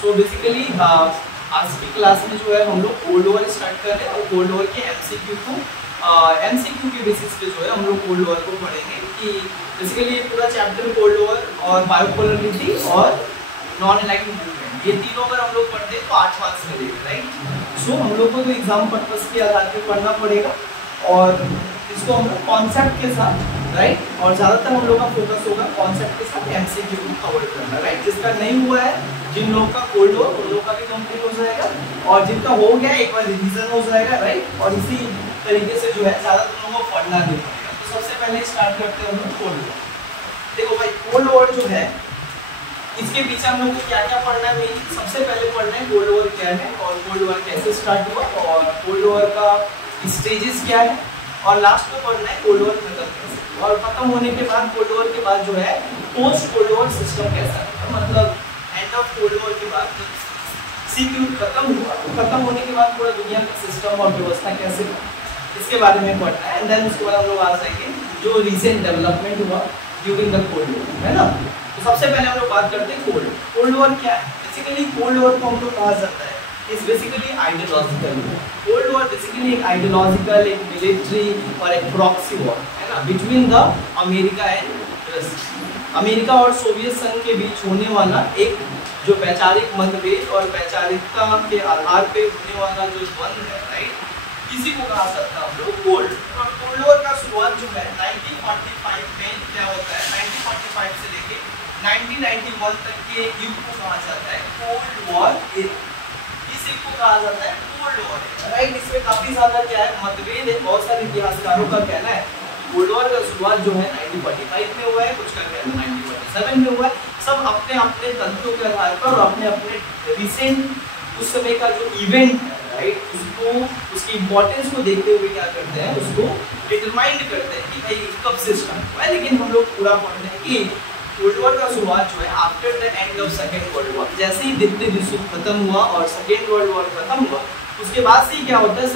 So basically आज की class में जो है हम लोग कोल्ड वॉर स्टार्ट कर रहे हैं और कोल्ड वॉर के एमसीक्यू के बेसिस पे जो है हम लोग कोल्ड वॉर को पढ़ेंगे कि बेसिकली ये पूरा चैप्टर कोल्ड वॉर और बायोपोलरिटी और नॉन अलाइन्ड मूवमेंट, ये तीनों अगर हम लोग पढ़ते हैं तो 8 मार्क्स मिलेगा, राइट। सो हम लोग को तो एग्जाम पर्पस के आधार पे पढ़ना पड़ेगा और इसको हम लोग कॉन्सेप्ट के साथ, राइट, और ज़्यादातर हम लोग का फोकस होगा कॉन्सेप्ट के साथ एमसीक्यू को कवर करना, राइट। जिसका नहीं हुआ है, जिन लोगों का कोल्ड वॉर उन लोगों का भी कंप्लीट हो जाएगा और जिनका हो गया एक बार रिवीजन हो जाएगा, राइट। और इसी तरीके से जो है ज़्यादा तुम लोगों को पढ़ना नहीं पड़ेगा। तो सबसे पहले स्टार्ट करते हैं हम लोग कोल्ड वॉर। देखो भाई, कोल्ड वॉर जो है इसके पीछे हम लोग को क्या क्या पढ़ना है, सबसे पहले पढ़ना है कोल्ड वॉर क्या है और कोल्ड वॉर कैसे स्टार्ट हुआ और कोल्ड वॉर का स्टेजेस क्या है और लास्ट में पढ़ना है कोल्ड वॉर खत्म कैसे और खत्म होने के बाद कोल्ड वॉर के बाद जो है पोस्ट कोल्ड वॉर सिस्टम कैसा है, मतलब एंड ऑफ कोल्ड वॉर के बाद सीक्यू खत्म हुआ, खत्म होने के बाद पूरा दुनिया का सिस्टम और व्यवस्था कैसे, इसके बारे में पढ़ना है। एंड देन उसके बाद हम लोग आ जाएंगे जो रिसेंट डेवलपमेंट हुआ ड्यूरिंग द कोल्ड वॉर, है ना। तो सबसे पहले हम लोग बात करते हैं कोल्ड वॉर क्या है। बेसिकली कोल्ड वॉर को हम लोग कहा जाता है is basically ideological war. Cold war basically एक आइडियोलॉजिकल, एक मिलिट्री और एक प्रॉक्सी वॉर है ना, between the America and Russia, America और सोवियत संघ के बीच होने वाला एक जो वैचारिक मतभेद और वैचारिकता के आधार पे होने वाला जो द्वंद्व है, राइट, इसी को कहा जाता है हम लोग कोल्ड। और कोल्ड वॉर का शुरुआत जो है 1945 में क्या होता है, 1945 से लेके 1991 तक के युग को कहा जाता है कोल्ड वॉर। इस युग को कहा जाता है कोल्ड वॉर, राइट। इसमें काफी ज्यादा क्या है मतभेद है, बहुत सारे इतिहासकारों का कहना है कोल्ड वॉर का शुरुआत जो है 1945 में हुआ है, कुछ का कहना है 1947 में हुआ है। सब अपने अपने तथ्यों के आधार पर और अपने अपने रिसेंट उस समय का जो इवेंट है, राइट, उसको उसकी इंपॉर्टेंस को देखते हुए क्या करते हैं, उसको डिटरमाइन करते हैं कि भाई कब से स्टार्ट हुआ है। लेकिन हम लोग पूरा पढ़ते हैं कि कोल्ड वॉर का शुरुआत जो है after the end of second world war, जैसे ही द्वितीय विश्व युद्ध खत्म हुआ और सेकेंड वर्ल्ड वॉर खत्म हुआ, उसके बाद से ही क्या होता है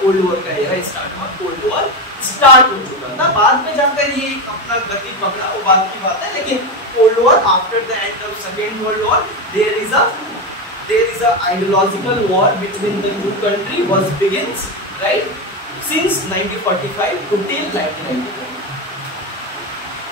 कोल्ड वॉर का एरा स्टार्ट हुआ। कोल्ड वॉर स्टार्ट हो चुका था, बाद में जाकर ये अपना गति पकड़ा, वो बात की बात है। लेकिन cold war after the end of second world war there is a ideological war between the two country was begins, right, since 1945 to till 1991।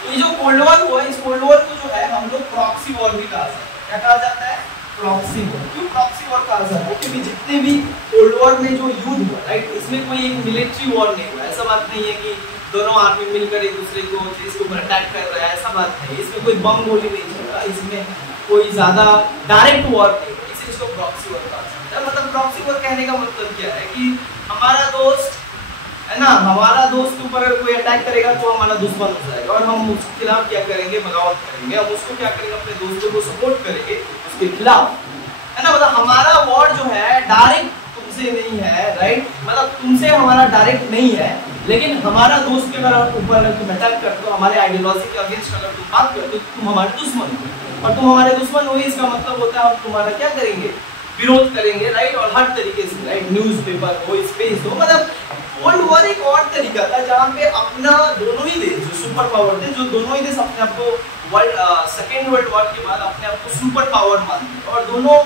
ये जो कोल्ड वॉर हुआ, इस कोल्ड वॉर को जो है हम लोग प्रॉक्सी वॉर भी कहा जाता है। क्या कहा जाता है? Proxy war. क्यों प्रॉक्सी वॉर कहा जाता है? क्योंकि जितने भी कोल्ड वॉर में जो युद्ध हुआ, राइट, इसमें कोई एक मिलिट्री वॉर नहीं हुआ। ऐसा बात नहीं है कि दोनों आर्मी मिलकर एक दूसरे को देश के ऊपर अटैक कर रहा है, ऐसा बात नहीं। इसमें कोई बम गोली नहीं चल रहा, इसमें कोई ज्यादा डायरेक्ट वॉर नहीं, इसको प्रॉक्सी वॉर कहा जाता है। मतलब प्रॉक्सी वॉर कहने का मतलब क्या है कि हमारा दोस्त है ना, हमारा दोस्त के ऊपर अगर कोई अटैक करेगा तो हमारा दुश्मन हो जाएगा और हम उसके खिलाफ क्या करेंगे, बगावत करेंगे। हम उसको क्या करेंगे, अपने दोस्तों को सपोर्ट करेंगे उसके खिलाफ, है ना। मतलब हमारा वॉर जो है डायरेक्ट तुमसे नहीं है, राइट, मतलब तुमसे हमारा डायरेक्ट नहीं है, लेकिन हमारा दोस्त के ऊपर अगर तुम अटैक करते हो, हमारे आइडियोलॉजी के अगेंस्ट अगर तुम बात करते हो, तुम हमारे दुश्मन हो और तुम हमारे दुश्मन हो, इसका मतलब होता है हम तुम्हारा क्या करेंगे, विरोध करेंगे, राइट। और हर तरीके से, राइट, न्यूज़पेपर हो, स्पेस हो, मतलब कोल्ड वॉर एक और तरीका था जहाँ पे अपना दोनों ही देश जो सुपर पावर थे, जो दोनों ही देश अपने आप को सेकेंड वर्ल्ड वॉर के बाद अपने आप को सुपर पावर मानते और दोनों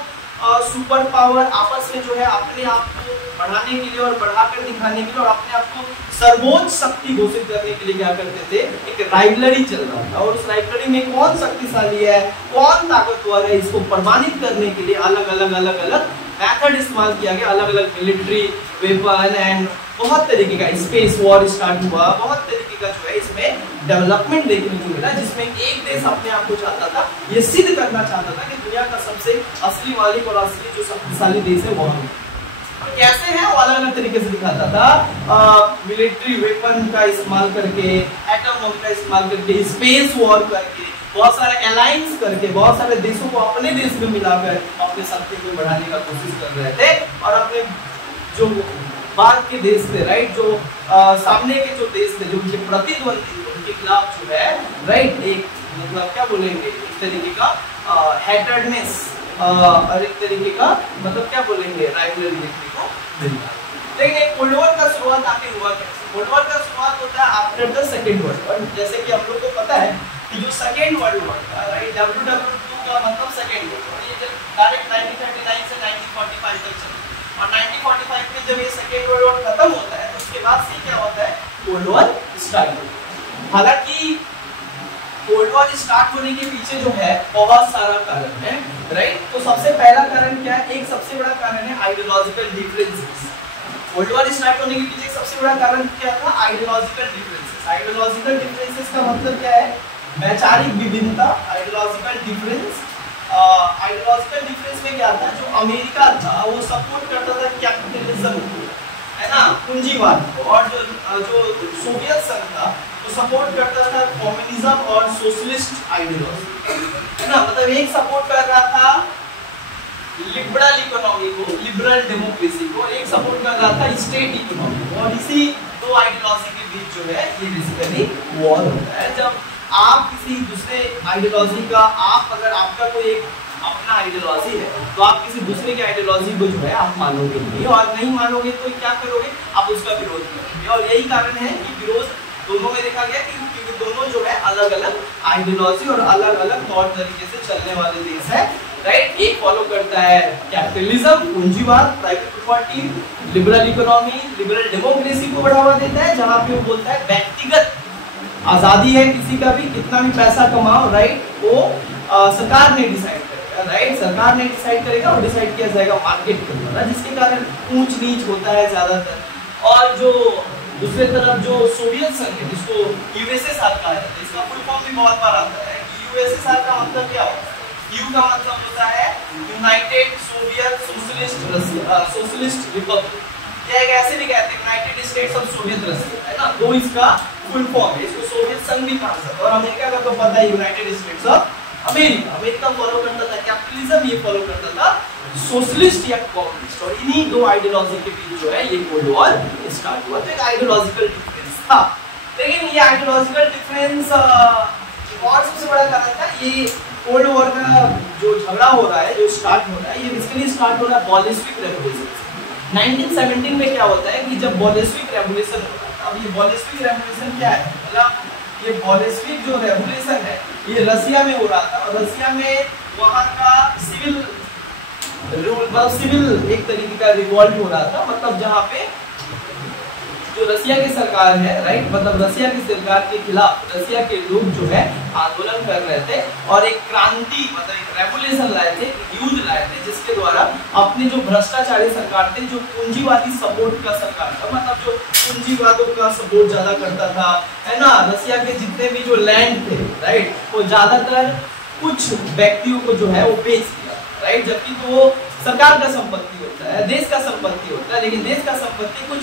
सुपर पावर आपस में जो है अपने आप को बढ़ाने के लिए और बढ़ाकर दिखाने के लिए और अपने आप को सर्वोच्च शक्ति घोषित करने के लिए क्या करते थे, एक राइवलरी चल रहा था। और उस राइवलरी में कौन शक्तिशाली है, कौन ताकतवर है, इसको प्रमाणित करने के लिए अलग अलग मेथड इस्तेमाल किया गया, अलग अलग मिलिट्री वेपन एंड बहुत तरीके का स्पेस वॉर स्टार्ट हुआ, बहुत तरीके का जो है इसमें डेवलपमेंट देखने को मिला, जिसमें एक देश अपने आप को चाहता था, ये सिद्ध करना चाहता था कि दुनिया का सबसे असली मालिक और असली जो शक्तिशाली देश है वो हम। कैसे है वो अलग अलग तरीके से दिखाता था, मिलिट्री वेपन का इस्तेमाल करके, एटम बम का इस्तेमाल करके, स्पेस वॉर करके, बहुत सारे अलायंस करके, बहुत सारे देशों को अपने देश में मिलाकर अपने शक्ति को बढ़ाने का कोशिश कर रहे थे और अपने जो बाहर के देश थे, राइट, जो सामने के जो देश थे, जो उनके प्रतिद्वंदी थे, उनके खिलाफ जो है, राइट, एक मतलब क्या बोलेंगे, एक तरीके का हेटर्डनेस और एक तरीके का मतलब क्या बोलेंगे, राइवलरी देखने को मिलता है। लेकिन कोल्ड वॉर का शुरुआत आके हुआ कैसे? कोल्ड वॉर का शुरुआत होता है after the second world war. जैसे कि हम लोग को पता है कि जो सेकेंड वर्ल्ड वॉर था, राइट, WW2 का मतलब सेकेंड वर्ल्ड वॉर, ये जब डायरेक्ट कोल्ड वॉर स्टार्ट हुआ। हालांकि कोल्ड वॉर स्टार्ट होने के पीछे जो है बहुत सारा कारण है, राइट। तो सबसे पहला कारण क्या है, एक सबसे बड़ा कारण है ideological differences. Cold war start होने के पीछे सबसे बड़ा कारण क्या था, आइडियोलॉजिकल डिफरेंसेस। आइडियोलॉजिकल डिफरेंसेस का मतलब क्या है, वैचारिक विभिन्नता। आइडियोलॉजिकल डिफरेंस, आइडियोलॉजिकल डिफरेंस में क्या था, जो अमेरिका था वो सपोर्ट करता था कैपिटलिज्म को, है ना, पूंजीवाद को, और जो सोवियत संघ था वो सपोर्ट करता था कम्युनिज्म और सोशलिस्ट आइडियोलॉजी, है ना। मतलब एक सपोर्ट कर रहा था लिबरल इकोनॉमी को, लिबरल डेमोक्रेसी को, एक सपोर्ट कर रहा था स्टेट इकोनॉमी को। और इसी दो आइडियोलॉजी के बीच जो है ये बेसिकली वॉर होता है। जब आप किसी दूसरे आइडियोलॉजी का, आप अगर आपका कोई एक अपना आइडियोलॉजी है तो आप किसी दूसरे की आइडियोलॉजी को जो है आप मानोगे नहीं, और नहीं मानोगे तो क्या करोगे, आप उसका विरोध करोगे। और यही कारण है कि विरोध दोनों में देखा गया कि क्योंकि दोनों जो है अलग अलग आइडियोलॉजी और अलग अलग तौर तरीके से चलने वाले देश है, राइट। एक फॉलो करता है कैपिटलिज्म, पूंजीवाद, private property, liberal economy, liberal democracy को बढ़ावा देता है, जहां पे वो बोलता है व्यक्तिगत आजादी है, किसी का भी कितना भी पैसा कमाओ, राइट, वो सरकार ने डिसाइड करेगा, राइट, सरकार ने डिसाइड करेगा और डिसाइड किया जाएगा मार्केट के द्वारा, जिसके कारण ऊंच नीच होता है ज्यादातर। और जो दूसरे तरफ जो सोवियत संघ है, जिसको यूएसएसआर कहा जाता है, इसका फुल फॉर्म भी बहुत बार आता है कि यूएसएसआर का मतलब क्या होता है, यू का मतलब होता है यूनाइटेड सोवियत सोशलिस्ट रिपब्लिक, या एक ऐसे भी कहते हैं United states of Soviet Russia, है ना। तो इसका फुल फॉर्म है, इसको सोवियत संघ भी कहा जाता है। और अमेरिका का तो पता है United states of America. America follow करता था कैपिटलिज्म, ये फॉलो करता था सोशलिस्ट या कम्युनिस्ट। और इन्हीं दो आइडियोलॉजी के बीच जो है ये कोल्ड वॉर स्टार्ट हुआ। तो एक आइडियोलॉजिकल डिफरेंस था, लेकिन ये आइडियोलॉजिकल डिफरेंस और सबसे बड़ा कारण था ये कोल्ड वॉर का जो झगड़ा हो रहा है, जो स्टार्ट हो रहा है, ये बेसिकली स्टार्ट हो रहा है बॉलिस्टिक रेवोल्यूशन। 1917 में क्या होता है कि जब बॉलिस्टिक रेवोल्यूशन होता है, अब ये बॉलिस्टिक रेवोल्यूशन क्या है, मतलब ये बॉलिस्टिक जो रेवोल्यूशन है ये रसिया में हो रहा था। और रसिया में वहाँ का सिविल एक तरीके का रिवॉल्ट हो रहा था, मतलब जहाँ पे जो रसिया की सरकार है, राइट, मतलब रसिया की सरकार के खिलाफ रसिया के लोग जो है आंदोलन कर रहे थे और एक क्रांति, मतलब एक रेवोल्यूशन लाए थे, युद्ध लाए थे, जिसके द्वारा अपने जो भ्रष्टाचारी सरकार थे, जो पूंजीवादी सपोर्ट का सरकार था, मतलब जो पूंजीवादों का सपोर्ट ज्यादा करता था, है ना, रसिया के जितने भी जो लैंड थे, राइट, वो ज्यादातर कुछ व्यक्तियों को जो है वो बेच दिया, राइट, जबकि तो वो सरकार का संपत्ति होता है, देश का संपत्ति होता है, लेकिन देश का संपत्ति कुछ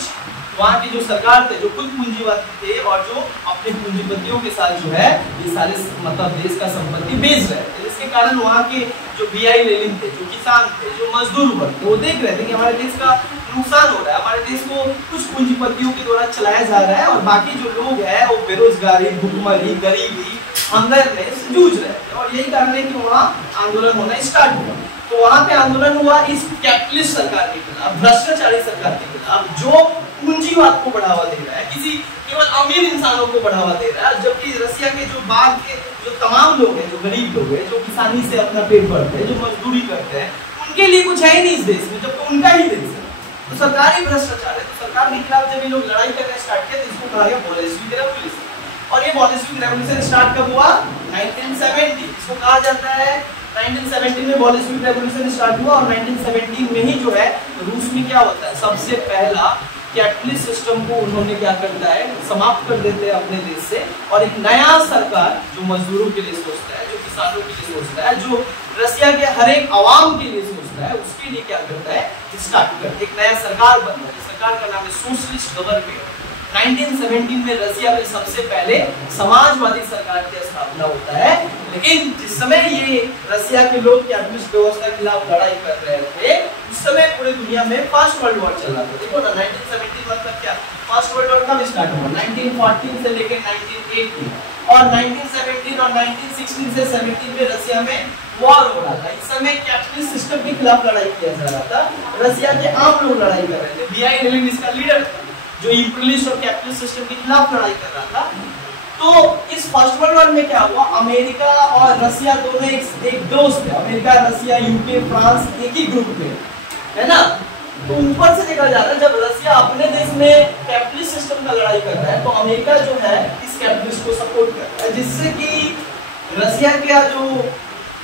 वहाँ की जो सरकार थे, जो खुद पूंजीवादी थे और जो अपने पूंजीपतियों के साथ जो है ये सारे मतलब देश का संपत्ति बेच रहे थे, जिसके कारण वहाँ के जो बीआई लेनिन थे, जो किसान थे, जो मजदूर वर्ग थे, वो देख रहे थे कि हमारे देश का नुकसान हो रहा है, हमारे देश को कुछ पूंजीपतियों के द्वारा चलाया जा रहा है और बाकी जो लोग हैं वो बेरोजगारी, भुखमरी, गरीबी, हंगर में जूझ रहे थे। और यही कारण है कि वहाँ आंदोलन होना स्टार्ट हुआ। तो वहाँ पे आंदोलन हुआ इस कैपिटलिस्ट सरकार के खिलाफ, भ्रष्टाचारी सरकार के खिलाफ, जो पूंजीवाद को बढ़ावा दे रहा है, किसी केवल अमीर इंसानों को बढ़ावा दे रहा है, जबकि रसिया के जो बाद के जो तमाम लोग हैं, जो गरीब लोग हैं, जो किसानी से अपना पेट भरते हैं, जो मजदूरी करते हैं, उनके लिए कुछ है ही नहीं इस देश में, जबकि उनका ही देश है। तो सरकार ही भ्रष्टाचार है। तो सरकार के खिलाफ जब ये लोग लड़ाई करना स्टार्ट किया तो इसको कहा गया बॉलिस्टिक रेवोल्यूशन। और ये बॉलिस्टिक रेवोल्यूशन स्टार्ट कब हुआ, 1970। इसको कहा जाता है 1917 में बॉलिस्टिक रेवोल्यूशन स्टार्ट हुआ। और 1917 में ही जो है रूस में क्या होता है, सबसे पहला कैपिटलिस्ट सिस्टम को उन्होंने क्या करता है, समाप्त कर देते हैं अपने देश से, और एक नया सरकार जो मजदूरों के लिए सोचता है, जो किसानों के लिए सोचता है, जो रसिया के हर एक आवाम के लिए सोचता है, उसके लिए क्या करता है, स्टार्ट करता है, एक नया सरकार बनता है। सरकार का नाम है सोशलिस्ट गवर्नमेंट। 1917 में रसिया में सबसे पहले समाजवादी सरकार की स्थापना होता है। लेकिन जिस समय ये रसिया के लोग कैपिटलिस्ट व्यवस्था के खिलाफ लड़ाई कर रहे थे, उस समय पूरी दुनिया में फर्स्ट वर्ल्ड वॉर चल रहा था। देखो ना, 1917 मतलब क्या, फर्स्ट वर्ल्ड वॉर कब स्टार्ट हुआ, 1914 से लेकर 1918, और 1917 और 1916 से 17 में रसिया में वॉर हो रहा था। इस समय कैपिटलिस्ट सिस्टम के खिलाफ लड़ाई किया जा रहा था, रसिया के आम लोग लड़ाई कर रहे थे, बीआई लेनिन इसका लीडर था, जो इंपीरियलिस्ट और कैपिटलिस्ट सिस्टम के खिलाफ लड़ाई कर रहा था। तो इस फर्स्ट वर्ल्ड वॉर में क्या हुआ, अमेरिका और रसिया दोनों एक दोस्त थे। अमेरिका, रसिया, यूके, फ्रांस एक ही ग्रुप में, है ना। तो ऊपर से देखा जाता है, जब रसिया अपने देश में कैपिटलिस्ट सिस्टम का लड़ाई कर रहा है तो अमेरिका जो है इस कैपिटलिस्ट को सपोर्ट कर रहा है, जिससे कि रसिया के जो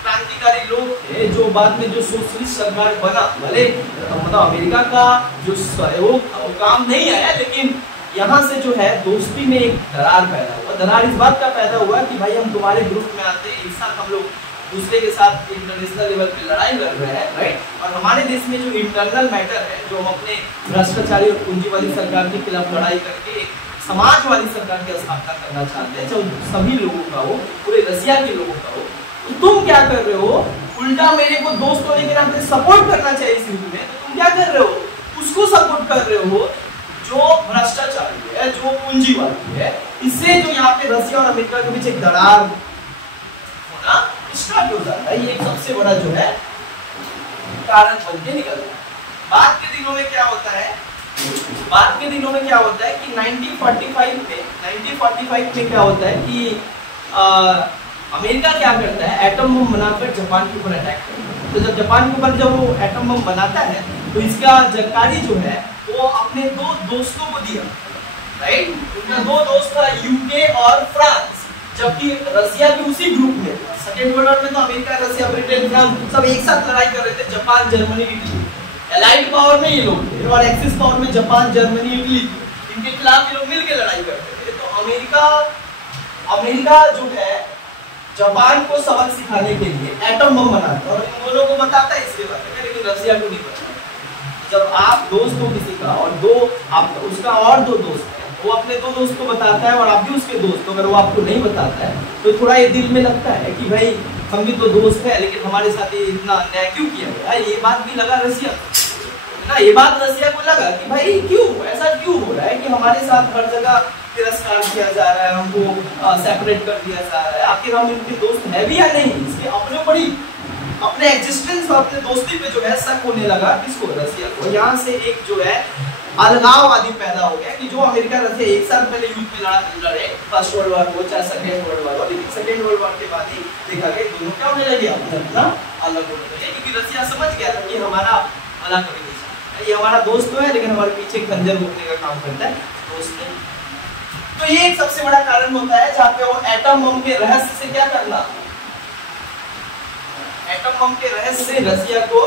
क्रांतिकारी लोग थे, जो बाद में जो सोशलिस्ट सरकार बना, भले मतलब अमेरिका का जो सहयोग काम नहीं आया, लेकिन यहाँ से जो है दोस्ती में एक दरार पैदा हुआ। दरार इस बात का पैदा हुआ कि भाई हम तुम्हारे ग्रुप में आते हैं, एक साथ हम लोग दूसरे के साथ इंटरनेशनल लेवल पे लड़ाई लड़ रहे हैं, राइट। और हमारे देश में जो इंटरनल मैटर है, जो हम अपने भ्रष्टाचारी और पूंजीवादी सरकार के खिलाफ लड़ाई करके समाजवादी सरकार की स्थापना करना चाहते हैं, जो सभी लोगों का हो, पूरे रसिया के लोगों का हो, तो तुम क्या कर रहे हो, उल्टा मेरे को दोस्त होने के नाते सपोर्ट करना चाहिए इस युद्ध में, तो तुम क्या कर रहे हो, उसको सपोर्ट कर रहे हो जो भ्रष्टाचारी है, जो पूंजीवादी है। इससे जो यहाँ पे रसिया और अमेरिका के बीच एक दरार होना स्टार्ट हो जाता है। ये एक सबसे बड़ा जो है कारण बन के निकलता है। बाद के दिनों में क्या होता है, बाद के दिनों में क्या होता है कि 1945 में क्या होता है कि अमेरिका क्या करता है, एटम बम बनाकर जापान के ऊपर अटैक करता है। तो जब जापान के ऊपर जब वो एटम बम बनाता है तो इसका जानकारी जो है वो अपने दो दोस्तों को दिया, राइट। उनका दो दोस्त था, यूके और फ्रांस, जबकि रसिया भी उसी ग्रुप में था। सेकेंड वर्ल्ड वॉर में तो अमेरिका, रसिया, ब्रिटेन, फ्रांस सब एक साथ लड़ाई कर रहे थे। Japan, Germany, Italy, allied power में ये लोग थे, और एक्सिस पावर में जापान, जर्मनी, इटली, इनके खिलाफ ये लोग मिलकर लड़ाई करते थे। तो अमेरिका जो है जापान को सबक सिखाने के लिए एटम बम बनाता है और इन दोनों को बताता है इसके बारे में, लेकिन रसिया को नहीं बताता। जब आप दोस्त हो किसी का और उसका और दो दोस्त है, वो अपने दो दोस्त को बताता है और आप भी उसके दोस्त हो, अगर वो आपको नहीं बताता है तो थोड़ा ये दिल में लगता है कि भाई हम भी तो दोस्त है, लेकिन हमारे साथ ये इतना अन्याय क्यों किया गया। ये बात भी लगा रसिया को ना, ये बात रसिया को लगा कि भाई क्यों ऐसा क्यों हो रहा है कि हमारे साथ हर जगह तिरस्कार किया जा रहा है, हमको सेपरेट कर दिया जा रहा है। आखिर हम इनके दोस्त है भी या नहीं, इसके अपने एग्जिस्टेंस और अपने दोस्ती पे जो है शक होने लगा किसको, रसिया को। यहाँ से एक जो है अलगाववादी पैदा हो गया कि जो अमेरिका रसिया एक साल पहले युद्ध में लड़े, फर्स्ट वर्ल्ड वॉर हो चाहे सेकेंड वर्ल्ड वॉर हो, लेकिन सेकेंड वर्ल्ड वॉर के बाद ही देखा गया दोनों क्या होने लगे, अपना अलग होने लगे, क्योंकि रसिया समझ गया था कि हमारा भला कभी नहीं चाहता, ये हमारा दोस्त तो है लेकिन हमारे पीछे खंजर घूमने का काम करता है, दोस्त नहीं। तो ये एक सबसे बड़ा कारण होता है जहाँ पे वो एटम बम के रहस्य से क्या करना, एटम बम के रहस्य से रसिया को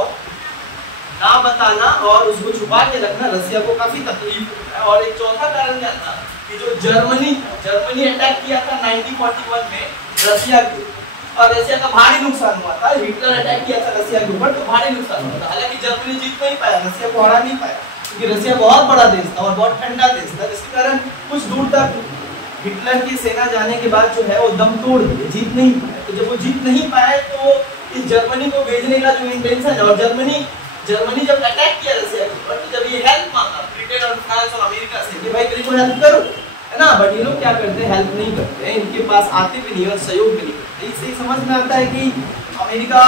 ना बताना और उसको छुपा के रखना रसिया को काफी तकलीफ होता है। और एक चौथा कारण क्या था कि जो जर्मनी अटैक किया था 1941 में रसिया के, और रसिया का भारी नुकसान हुआ था। हिटलर अटैक किया था रसिया के ऊपर तो भारी नुकसान हुआ था। हालांकि जर्मनी जीत नहीं पाया, रसिया को हरा नहीं पाया, क्योंकि रसिया बहुत बड़ा देश था और बहुत ठंडा देश था, जिसके कारण कुछ दूर तक हिटलर की सेना जाने के बाद जो है वो दम तोड़ दिए, जीत नहीं पाए। तो जब वो जीत नहीं पाए तो इस जर्मनी को भेजने का जो इंटेंशन है, और जर्मनी जब अटैक किया रसिया के ऊपर तो जब ये हेल्प मांगा ब्रिटेन और फ्रांस और अमेरिका से कि भाई मेरे को हेल्प करो, है ना, बट ये लोग क्या करते हैं, हेल्प नहीं करते हैं, इनके पास आते भी नहीं और सहयोग भी नहीं करते। इससे समझ में आता है कि अमेरिका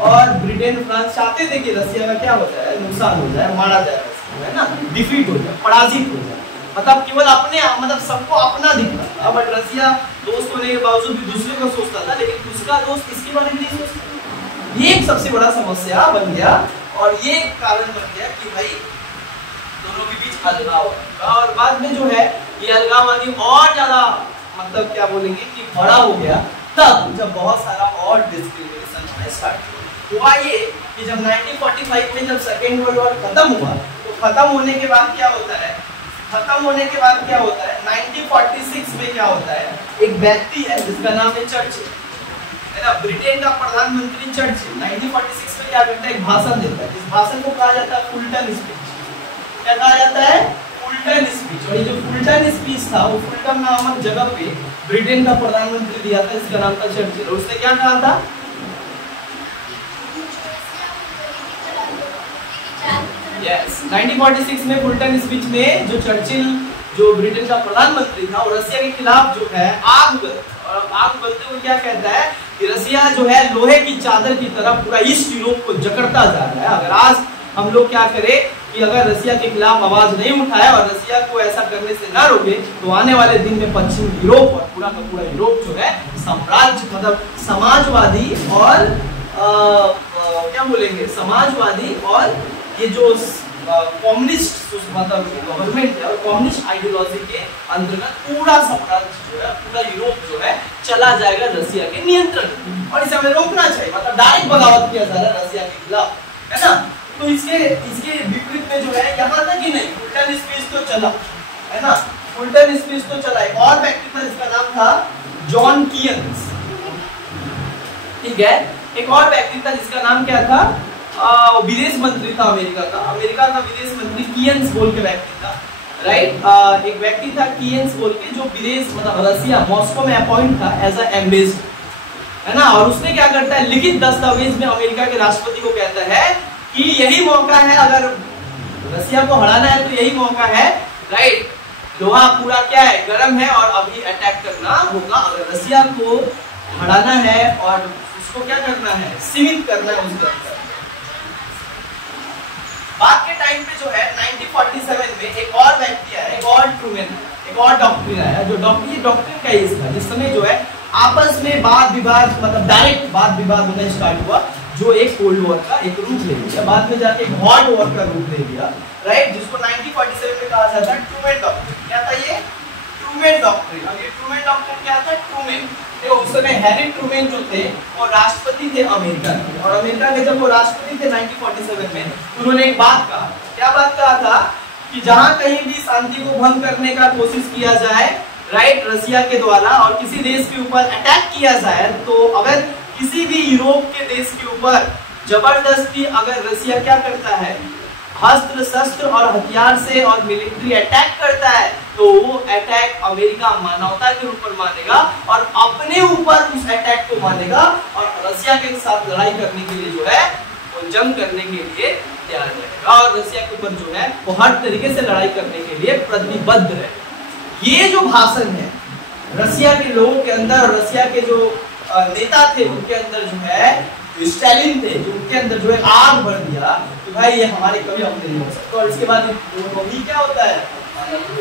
और ब्रिटेन, फ्रांस चाहते थे कि रसिया का क्या होता है, नुकसान हो जाए, मारा जाए, है ना, डिफीट हो जाए, पराजित हो जाए, मतलब केवल अपने सबको अपना दिखता था। बट रसिया दोस्त होने के बावजूद भी दूसरे को सोचता था, लेकिन उसका दोस्त इसके बारे में नहीं सोचता। ये एक सबसे बड़ा समस्या बन गया और ये कारण बन गया कि भाई दोनों के बीच अलगाव है। और बाद में जो है ये अलगाववादी और ज्यादा मतलब क्या बोलेंगे कि बड़ा हो गया तब जब बहुत सारा और डिस्क्रिमिनेशन होना स्टार्ट हुआ। ये कि जब 1945 में जब सेकेंड वर्ल्ड वॉर खत्म हुआ तो खत्म होने के बाद क्या होता है, 1946 में क्या होता है, एक व्यक्ति है जिसका नाम है चर्चिल, है ना, ब्रिटेन का प्रधानमंत्री चर्चिल 1946 में क्या करता है, एक भाषण देता है। इस भाषण को कहा जाता है फुलटन स्पीच। क्या कहा जाता है, फुलटन स्पीच। और ये जो फुलटन स्पीच था वो फुलटन नामक जगह पे ब्रिटेन का प्रधानमंत्री दिया था, इसका नाम था चर्चिल। और उसने क्या कहा था, यस 1946 में फुलटन स्पीच में जो चर्चिल जो ब्रिटेन का प्रधानमंत्री था और रसिया के खिलाफ जो है आग उगलते हुए क्या कहता है कि रसिया जो है लोहे की चादर की तरह पूरा ईस्ट यूरोप को जकड़ता जा रहा है। अगर आज हम लोग क्या करें कि अगर रसिया के खिलाफ आवाज नहीं उठाए और रसिया को ऐसा करने से ना रोके तो आने वाले दिन में पश्चिम यूरोप और पूरा का पूरा यूरोप जो है साम्राज्य मतलब समाजवादी और क्या बोलेंगे, समाजवादी और ये जो कम्युनिस्ट मतलब गवर्नमेंट है और कम्युनिस्ट आइडियोलॉजी के अंतर्गत पूरा साम्राज्य जो है, पूरा यूरोप जो है चला जाएगा रसिया के नियंत्रण में, और इसे हमें रोकना चाहिए, मतलब डायरेक्ट बगावत किया जा रहा है रसिया के खिलाफ, है ना। तो इसके विपरीत में जो है यहाँ तक ही नहीं, फुलटन स्पीच तो चला, है ना, फुलटन स्पीच तो चला। एक और व्यक्ति था जिसका नाम था जॉन कीन्स, ठीक है। एक और व्यक्ति था जिसका नाम क्या था, विदेश मंत्री था अमेरिका का विदेश मंत्री कीन्स बोल के व्यक्ति था, राइट। एक व्यक्ति था कीन्स बोल के जो विदेश मतलब रसिया मॉस्को में अपॉइंट था एज अ एम्बेसडर, है ना। और उसने क्या करता है, लिखित दस्तावेज में अमेरिका के राष्ट्रपति को कहता है कि यही मौका है, अगर रसिया को हराना है तो यही मौका है, राइट। लोहा पूरा क्या है, गर्म है और अभी अटैक करना होगा, अगर रसिया को हराना है और उसको क्या करना है, सीमित करना है उसके अंदर। बाद के टाइम पे जो है 1947 में एक और व्यक्ति आया, एक और ट्रूमैन, एक और डॉक्ट्रिन आया, जो डॉक्ट्रिन का इस था जिस समय जो है आपस में वाद विवाद मतलब डायरेक्ट वाद विवाद होना स्टार्ट हुआ, जो एक कोल्ड वॉर का एक रूप ले लिया, बाद में जाके एक हॉट वॉर का रूप ले लिया, राइट, जिसको 1947 में कहा जाता है ट्रूमैन डॉक्ट्रिन। क्या था ये, ट्रूमैन डॉक्ट्रिन। और ये ट्रूमैन डॉक्ट्रिन क्या था, ट्रूमैन देखो उस समय हैरी ट्रूमैन जो थे वो राष्ट्रपति थे अमेरिका के, और अमेरिका के जब वो राष्ट्रपति थे 1947 में, उन्होंने एक बात कहा, क्या बात कहा था कि जहां कहीं भी शांति को भंग करने का कोशिश किया जाए, राइट, रसिया के द्वारा, और किसी देश के ऊपर अटैक किया जाए, तो अगर किसी भी यूरोप के देश के ऊपर जबरदस्ती अगर रसिया क्या करता है, अस्त्र शस्त्र और हथियार से और मिलिट्री अटैक करता है, तो वो अटैक अमेरिका मानवता के ऊपर मानेगा और अपने ऊपर उस अटैक को मानेगा, और रसिया के साथ लड़ाई करने के लिए जो है वो जंग करने के लिए तैयार रहेगा, और रसिया के ऊपर जो है वो हर तरीके से लड़ाई करने के लिए प्रतिबद्ध है। ये जो भाषण है रसिया के लोगों के अंदर, रसिया के जो नेता थे उनके अंदर जो है, स्टालिन थे जो उनके अंदर जो है आग भर दिया कि भाई ये हमारे कभी अपने नहीं हो सकता, और इसके बाद वही क्या होता है,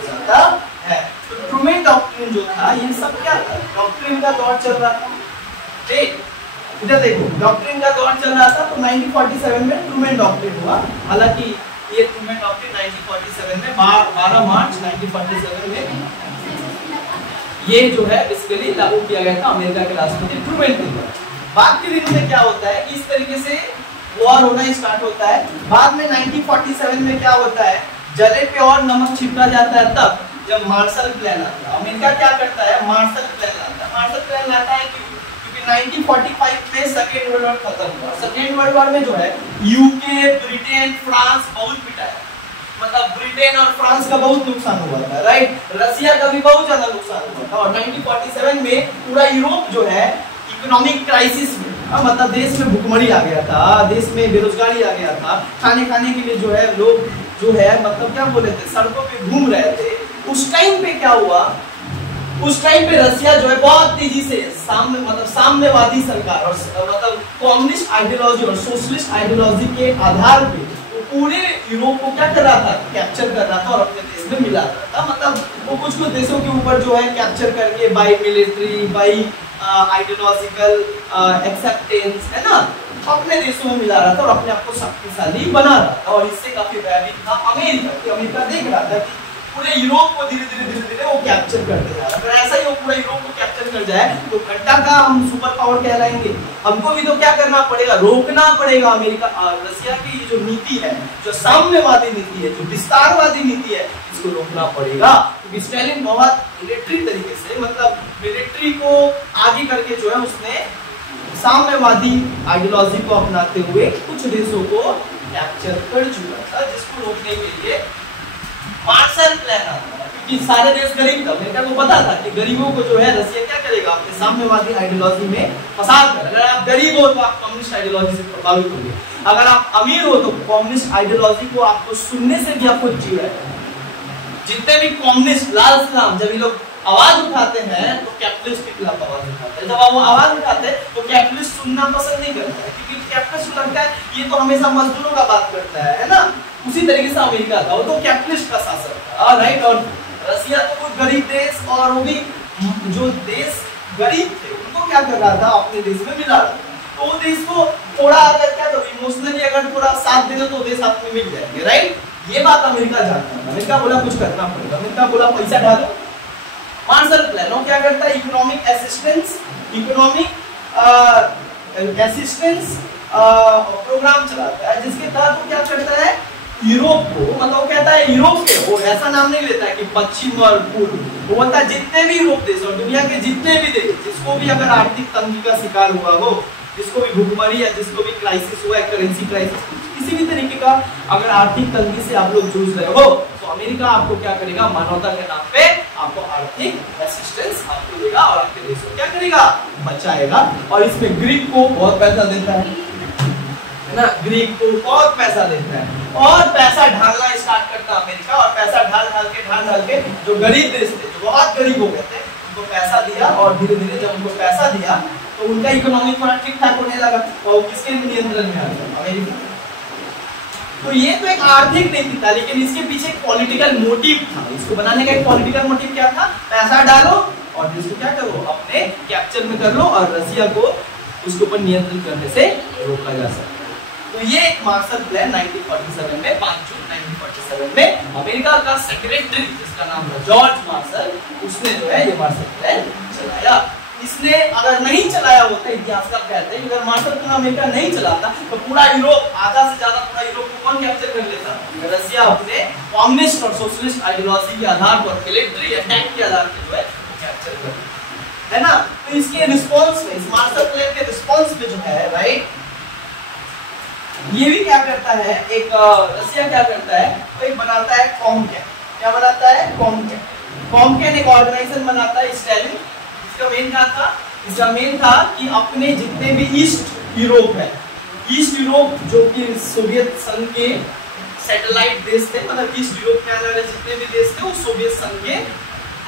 जाता है। तो ट्रूमैन डॉक्ट्रिन जो था ये सब क्या था, डॉक्ट्रिन का दौर चल रहा था, ठीक, इधर देखो डॉक्ट्रिन का दौर चल रहा था। तो 1947 में ट्रूमैन डॉक्ट्रिन हुआ, हालांकि ये ट्रूमैन डॉक्ट्रिन 1947 में 12 मार्च 1947 में ये जो है बेसिकली लागू किया गया था अमेरिका के राष्ट्रपति ट्रूमैन के द्वारा। बाद के दिनों में क्या होता है कि इस तरीके से वॉर होना स्टार्ट होता है। बाद में 1947 में क्या होता है, जले पे और नमक छिड़का जाता है तब जब मार्शल प्लान आता है। अमेरिका क्या करता है, मार्शल प्लान लाता है। मार्शल प्लान लाता है क्योंकि 1945 में सेकेंड वर्ल्ड वॉर खत्म हुआ। सेकेंड वर्ल्ड वॉर में जो है यूके, ब्रिटेन, फ्रांस बहुत पिटाया, मतलब ब्रिटेन और फ्रांस का बहुत नुकसान हुआ था, राइट, रसिया का भी बहुत ज्यादा नुकसान हुआ था। और 1947 में पूरा यूरोप जो है इकोनॉमिक क्राइसिस में, मतलब देश में भुखमरी आ गया था, देश में बेरोजगारी आ गया था, खाने के लिए जो है लोग जो है मतलब क्या बोले थे, सड़कों पे घूम रहे थे। उस टाइम पे क्या हुआ, उस टाइम पे रसिया जो है बहुत तेजी से साम्यवादी सरकार और मतलब कम्युनिस्ट आइडियोलॉजी और सोशलिस्ट आइडियोलॉजी के आधार पे पूरे यूरोप को क्या कर रहा था, कैप्चर कर रहा था और अपने देश में मिला रहा था। मतलब वो कुछ देशों के ऊपर जो है कैप्चर करके by military, by ideological acceptance, है ना, अपने देशों में मिला रहा था और अपने आप को शक्तिशाली बना रहा था। और इससे काफी भयभीत था अमेरिका देख रहा था कि पूरे यूरोप को धीरे धीरे वो कैप्चर करते जा रहा है। अगर ऐसा ही वो पूरा यूरोप को कैप्चर कर जाए तो घंटा का हम सुपर पावर कहलाएंगे। हमको भी तो क्या करना पड़ेगा, रोकना पड़ेगा अमेरिका रसिया की जो नीति है, जो साम्यवादी नीति है, जो विस्तारवादी नीति है, इसको रोकना पड़ेगा। क्योंकि स्टालिन बहुत मिलिट्री तरीके से, मतलब मिलिट्री को आगे करके जो है उसने साम्यवादी आइडियोलॉजी को अपनाते हुए कुछ देशों को कैप्चर कर चुका था, जिसको रोकने के लिए मार्शल प्लान आता है। क्योंकि सारे देश गरीब थे, अमेरिका को पता था कि गरीबों को जो है रसिया क्या करेगा, अपने साम्यवादी आइडियोलॉजी में फंसा कर। अगर आप गरीब हो तो आप कम्युनिस्ट आइडियोलॉजी से प्रभावित होंगे, अगर आप अमीर हो तो कम्युनिस्ट आइडियोलॉजी को आपको सुनने से भी आपको चिढ़ आएगा। जितने भी कम्युनिस्ट लाल सलाम जब ये लोग आवाज उठाते हैं तो कैपिटलिस्ट के खिलाफ आवाज उठाते हैं, जब वो आवाज उठाते हैं तो कैपिटलिस्ट सुनना पसंद नहीं करता है, क्योंकि कैपिटलिस्ट लगता है ये तो हमेशा मजदूरों का बात करता है ना। उसी तरीके से अमेरिका था, वो तो कैपिटलिस्ट का शासक था, राइट। और रसिया तो कुछ गरीब देश, और वो भी जो देश गरीब थे उनको क्या कर रहा था, अपने देश में मिला रहा था। तो वो देश को थोड़ा अगर क्या इमोशनली अगर थोड़ा साथ दे दो तो देश आपको मिल जाएंगे, राइट। ये बात अमेरिका जानता है। अमेरिका बोला कुछ करना पड़ेगा, अमेरिका बोला पैसा डालो। मार्शल प्लान वो क्या करता है, economic assistance, economic assistance programme चलाता है, जिसके तहत वो क्या करता है, यूरोप को, मतलब वो कहता है यूरोप के, वो ऐसा नाम नहीं लेता है कि पश्चिम और पूर्व, वो बोलता है जितने भी यूरोप देश और दुनिया के जितने भी देश जिसको भी अगर आर्थिक तंगी का शिकार हुआ हो, जिसको भी भुखमरी या जिसको भी क्राइसिस हुआ है, करेंसी क्राइसिस, किसी भी तरीके का अगर आर्थिक तंगी से आप लोग जूझ रहे हो, तो अमेरिका आपको क्या करेगा, मानवता के नाम पे आपको आर्थिक असिस्टेंस आपको देगा और आपके देश को क्या करेगा, बचाएगा। और इसमें ग्रीक को बहुत पैसा देता है ना, ग्रीक को बहुत पैसा देता है और पैसा ढालना स्टार्ट करता अमेरिका, और पैसा ढाल के जो गरीब देश थे, जो बहुत गरीब हो गए थे, उनको पैसा दिया, और धीरे धीरे जब उनको पैसा दिया तो उनका इकोनॉमी थोड़ा ठीक ठाक होने लगा, और किसके नियंत्रण में आ गया, अमेरिका। तो ये तो एक आर्थिक नीति था, लेकिन इसके पीछे एक पॉलिटिकल मोटिव था। इसको बनाने का एक पॉलिटिकल मोटिव क्या था, पैसा डालो और इसको क्या करो, अपने कैप्चर में कर लो, और रसिया को उसके ऊपर नियंत्रण करने से रोका जा सकता। तो ये एक मार्शल प्लान 1947 में, 5 जून 1947 में अमेरिका का सेक्रेटरी जिसका नाम था जॉर्ज मार्शल, उसने जो है ये मार्शल प्लान चलाया। इसने अगर नहीं चलाया होता, इतिहासकार कहते हैं अगर मार्शल प्लान अमेरिका नहीं चलाता तो पूरा यूरोप, आधा से ज्यादा पूरा यूरोप को कौन कैप्चर कर लेता, रसिया अपने कम्युनिस्ट और सोशलिस्ट आइडियोलॉजी के आधार पर, मिलिट्री अटैक के आधार पर जो है कैप्चर कर लेता है ना। तो इसके रिस्पॉन्स में, इस मार्शल प्लान के रिस्पॉन्स में जो है, राइट, ये भी क्या करता है, एक रसिया क्या करता है, तो एक बनाता है कॉमकैन। क्या बनाता है, कॉमकैन। कॉमकैन एक ऑर्गेनाइजेशन बनाता है स्टालिन। इसका मेन क्या था, इसका मेन था कि अपने जितने भी ईस्ट यूरोप है, ईस्ट यूरोप जो कि सोवियत संघ के सैटेलाइट देश थे, मतलब ईस्ट यूरोप में आने वाले जितने भी देश थे वो सोवियत संघ के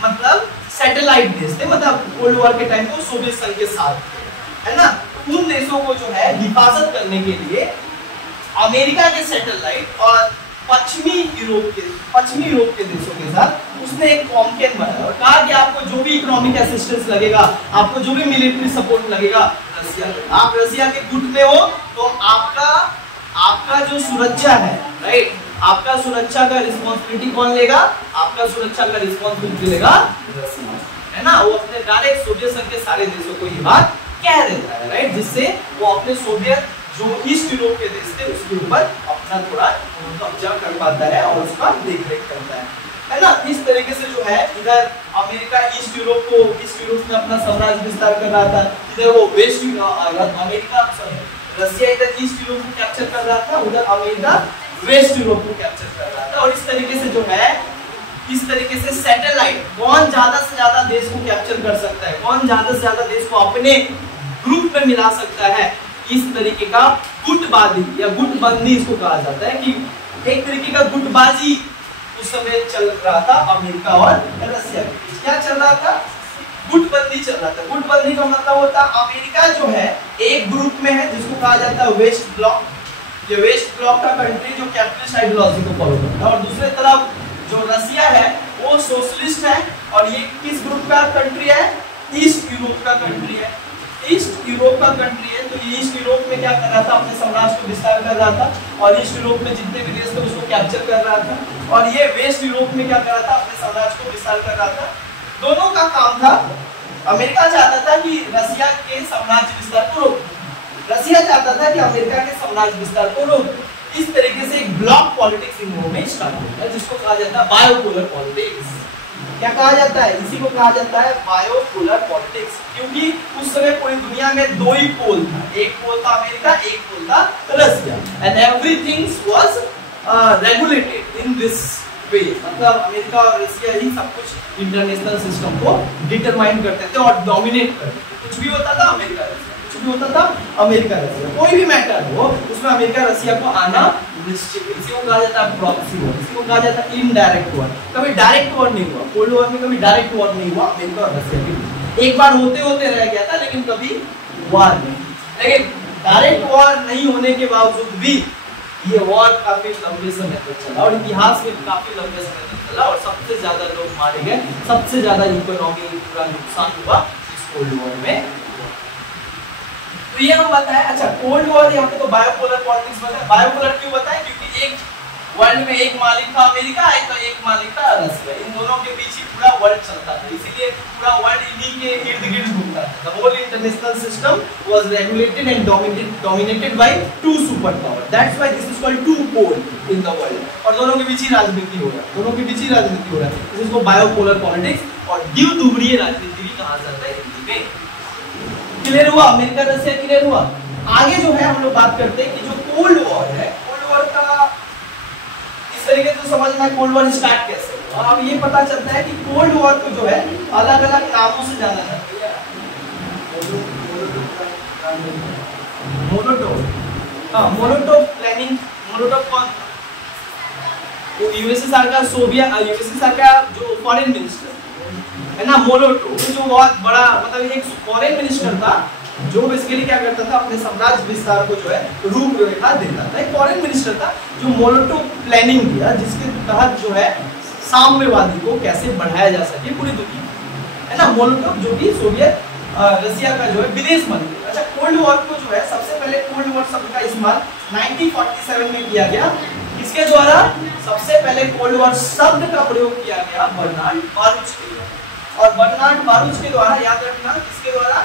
मतलब सैटेलाइट देश थे, मतलब कोल्ड वॉर के टाइम पे वो सोवियत संघ के साथ थे, है ना। उन देशों को जो है हिफाजत करने के लिए अमेरिका के सैटेलाइट और पश्चिमी यूरोप के देशों के साथ उसने एक कॉमकैन बनाया और कहा कि आपको जो भी इकोनॉमिक असिस्टेंस लगेगा, आपको जो भी मिलिट्री सपोर्ट लगेगा, रसिया, आप रसिया के गुट में हो तो आपका जो सुरक्षा है, राइट, आपका सुरक्षा का रिस्पॉन्सिबिलिटी कौन लेगा, आपका सुरक्षा का रिस्पॉन्सिबिलिटी लेगा रसिया, है ना। वो अपने डायरेक्ट सोवियत संघ के सारे देशों को ये बात कह देता है, राइट, जिससे वो अपने सोवियत जो ईस्ट यूरोप के देश थे उसके ऊपर अपना थोड़ा कब्जा कर पाता है और उसका देखरेख करता है ना। इस तरीके से जो है इधर अमेरिका ईस्ट यूरोप में अपना साम्राज्य विस्तार कर रहा था, इधर वो रसिया इधर ईस्ट यूरोप को कैप्चर कर रहा था, उधर अमेरिका वेस्ट यूरोप को कैप्चर कर रहा था। और इस तरीके से जो है, इस तरीके से सैटेलाइट कौन ज्यादा से ज्यादा देश को कैप्चर कर सकता है, कौन ज्यादा से ज्यादा देश को अपने ग्रुप में मिला सकता है, इस तरीके का गुटबाजी या गुटबंदी इसको कहा जाता है कि एक तरीके का गुटबाजी उस समय चल रहा था अमेरिका और रसिया के बीच। क्या चल रहा था, गुटबंदी चल रहा था। गुटबंदी का मतलब होता है अमेरिका जो है एक ग्रुप में है जिसको कहा जाता है वेस्ट ब्लॉक, ये वेस्ट ब्लॉक का कंट्री जो कैपिटलिस्ट आइडियोलॉजी को फॉलो करता है, और दूसरे तरफ जो रसिया है वो सोशलिस्ट है, और ये किस ग्रुप का कंट्री है, ईस्ट यूरोप का कंट्री है, ईस्ट यूरोप का कंट्री है। तो ये ईस्ट यूरोप में क्या कर रहा था, अपने साम्राज्य को विस्तार कर रहा था, और ईस्ट यूरोप में जितने भी देश थे उसको कैप्चर कर रहा था, और ये वेस्ट यूरोप में क्या कर रहा था, अपने साम्राज्य को विस्तार कर रहा था। दोनों का काम था, अमेरिका चाहता था कि रसिया के साम्राज्य विस्तार को रोक, रसिया चाहता था कि अमेरिका के साम्राज्य विस्तार को रोक। इस तरीके से एक ब्लॉक पॉलिटिक्स इन लोगों में स्टार्ट होता है, जिसको कहा जाता है बायोपोलर पॉलिटिक्स। क्या कहा जाता है, इसी को कहा जाता है बायोपोलर पॉलिटिक्स, क्योंकि उस समय पूरी दुनिया में दो ही पोल था, एक पोल था अमेरिका, एक पोल था Russia, and everything was regulated in this way. मतलब अमेरिका और रसिया ही सब कुछ इंटरनेशनल सिस्टम को डिटरमाइन करते थे और डोमिनेट करते थे। कुछ भी होता था अमेरिका रसिया, कुछ भी होता था अमेरिका रसिया, कोई भी मैटर हो उसमें अमेरिका रसिया को आना निश्चित। इसी को कहा जाता है प्रॉक्सी वॉर, इसी को कहा जाता है इनडायरेक्ट वॉर। कभी डायरेक्ट वॉर नहीं हुआ, कोल्ड वॉर में कभी डायरेक्ट वॉर नहीं हुआ अमेरिका और रसिया के बीच। एक बार होते होते रह गया था, लेकिन कभी वॉर नहीं। लेकिन डायरेक्ट वॉर नहीं होने के बावजूद भी ये वॉर काफी लंबे समय तक चला, और इतिहास में काफी लंबे समय तक चला, और सबसे ज्यादा लोग मारे गए, सबसे ज्यादा इकोनॉमी पूरा नुकसान हुआ इस कोल्ड वॉर में। तो ये हम बताया। अच्छा, कोल्ड वॉर यहाँ पे तो बायोपोलर पॉलिटिक्स बताया। बायोपोलर क्यों बताया, क्योंकि एक वर्ल्ड में एक मालिक था अमेरिका, एक मालिक था रसिया। इन दोनों के बीच ही पूरा वर्ल्ड चलता था, इसीलिए पूरा वर्ल्ड इन्हीं के इर्द गिर्द घूमता था। The whole international system was regulated and dominated by two super power, that's why this is called two pole in the world. और दोनों के बीच ही राजनीति हो रहा है, दोनों के बीच ही राजनीति हो रहा है, इसको बायोपोलर पॉलिटिक्स और द्विध्रुवीय राजनीति भी कहा जाता है हिंदी में। क्लियर हुआ? अमेरिका रशिया क्लियर हुआ? आगे जो है हम लोग बात करते हैं कि जो कोल्ड वॉर है, कोल्ड वॉर का इस तरीके से समझना कोल्ड वॉर स्टार्ट कैसे। और अब ये पता चलता है कि कोल्ड वॉर को जो है अलग अलग नामों से जाना जाता है। मोलोटोव, हाँ मोलोटोव प्लानिंग, मोलोटोव कौन? वो यूएसएसआर का यूएसएसआर का जो फॉरेन मिनिस्टर है ना, मोलोटोव, जो बहुत बड़ा मतलब एक फॉरेन मिनिस्टर था जो बेसिकली क्या करता था, अपने साम्राज्य विस्तार को जो है रूपरेखा देता था। एक फॉरेन मिनिस्टर था जो मोलोटोव प्लानिंग दिया, जिसके तहत जो है साम्यवादी को कैसे बढ़ाया जा सके पूरी दुनिया में, है ना। मोलोटोव जो कि सोवियत रसिया का जो है विदेश मंत्री। अच्छा, कोल्ड वॉर को जो है सबसे पहले कोल्ड वॉर शब्द का इस्तेमाल 1947 में किया गया। इसके द्वारा सबसे पहले कोल्ड वॉर शब्द का प्रयोग किया गया बर्नार्ड बारूच के द्वारा। और बर्नार्ड बारूच के द्वारा, याद रखना किसके द्वारा?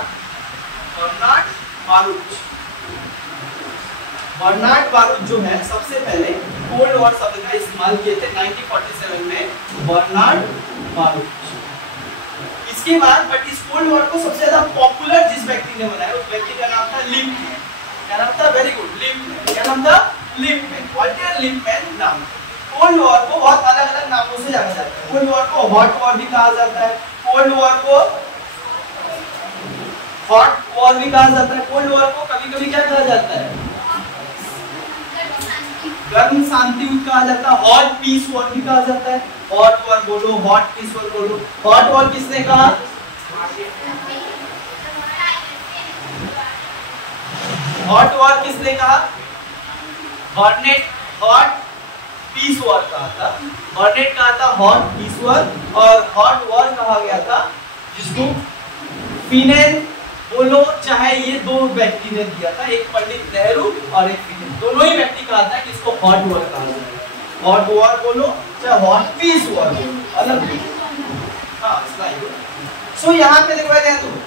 बर्नार्ड बारूच। बर्नार्ड बारूच जो है सबसे पहले कोल्ड वॉर शब्द का इस्तेमाल किए थे 1947 में, बर्नार्ड बारूच। इसके बाद बट इस कोल्ड वॉर को सबसे ज्यादा पॉपुलर जिस व्यक्ति ने बनाया उस व्यक्ति का नाम था लिपमैन। क्या नाम था? Very good, Lipman. क्या नाम था? लिपमैन। वॉल्टर लिपमैन नाम। कोल्ड वॉर को बहुत अलग अलग नामों से जाना जाता है। कोल्ड वॉर को हॉट वॉर भी कहा जाता है, कोल्ड वॉर को हॉट वॉर भी कहा जाता है, कोल्ड वॉर को कभी कभी क्या कहा जाता है? गर्म शांति युद्ध कहा जाता है, हॉट पीस वॉर भी कहा जाता है। हॉट वॉर बोलो, हॉट पीस वॉर बोलो। हॉट वॉर किसने कहा? हॉट वॉर किसने कहा? बर्नेट हॉट पीस वॉर कहा था, बर्नेट कहा था हॉट पीस वॉर, और हॉट वॉर कहा गया था जिसको फिनेन बोलो, चाहे ये दो व्यक्ति ने दिया था, एक पंडित नेहरू और एक फिनेन, दोनों ही व्यक्ति कहा था कि इसको हॉट वॉर कहा जाता है। हॉट वॉर बोलो चाहे हॉट पीस वॉर, अलग। हाँ, सो यहाँ पे देखो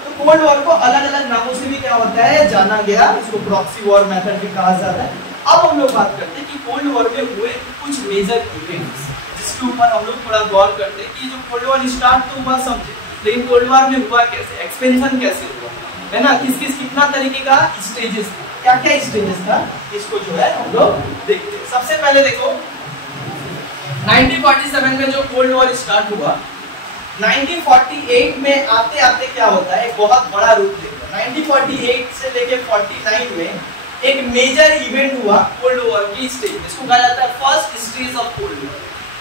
तो कोल्ड वॉर को अलग अलग नामों से भी क्या होता है जाना गया, इसको प्रॉक्सी वॉर मेथड भी कहा जाता है। अब हम लोग बात करते हैं कि कोल्ड वॉर में हुए कुछ मेजर इवेंट्स, जिसके ऊपर हम लोग थोड़ा गौर करते हैं कि जो कोल्ड वॉर स्टार्ट तो हुआ समझे, लेकिन कोल्ड वॉर में हुआ कैसे, एक्सपेंशन कैसे हुआ, है ना, कितना तरीके का स्टेजेस, क्या क्या स्टेजेस था, इसको जो है हम लोग देखते हैं। सबसे पहले देखो 1947 में जो कोल्ड वॉर स्टार्ट हुआ, 1948 में आते आते क्या होता है, एक बहुत बड़ा रूप लेता है। 1948 से लेके 49 में एक मेजर इवेंट हुआ कोल्ड वॉर की स्टेज, इसको कहा जाता है first stage of cold war.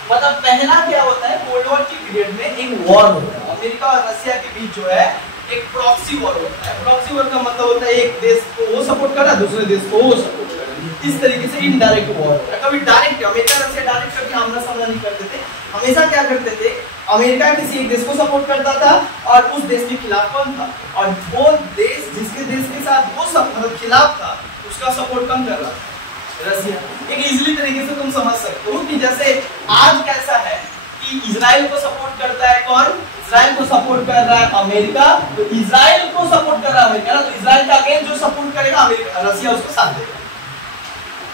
मतलब पहला क्या होता है, कोल्ड वॉर के पीरियड में एक वॉर होता है अमेरिका और रशिया के बीच, जो है एक प्रॉक्सी वॉर होता है। प्रॉक्सी वॉर का मतलब होता है एक देश को वो सपोर्ट कर रहा है, दूसरे देश को वो सपोर्ट कर रहा है, इस तरीके से इनडायरेक्ट वॉर होता है। कभी डायरेक्ट अमेरिका रशिया डायरेक्ट कभी आमना सामना नहीं करते थे, हमेशा क्या करते थे, अमेरिका किसी एक देश को सपोर्ट करता था और उस देश के खिलाफ कौन था, और वो देश जिसके देश के साथ वो सब मतलब खिलाफ था उसका सपोर्ट कौन कर रहा था, रसिया। एक इजीली तरीके से तुम समझ सकते हो कि जैसे आज कैसा है कि इजराइल को सपोर्ट करता है कौन, इजराइल को सपोर्ट कर रहा है अमेरिका, तो इजराइल को सपोर्ट कर रहा है अमेरिका, तो इजराइल का अगेंस्ट जो सपोर्ट करेगा अमेरिका, रसिया उसको साथ देगा,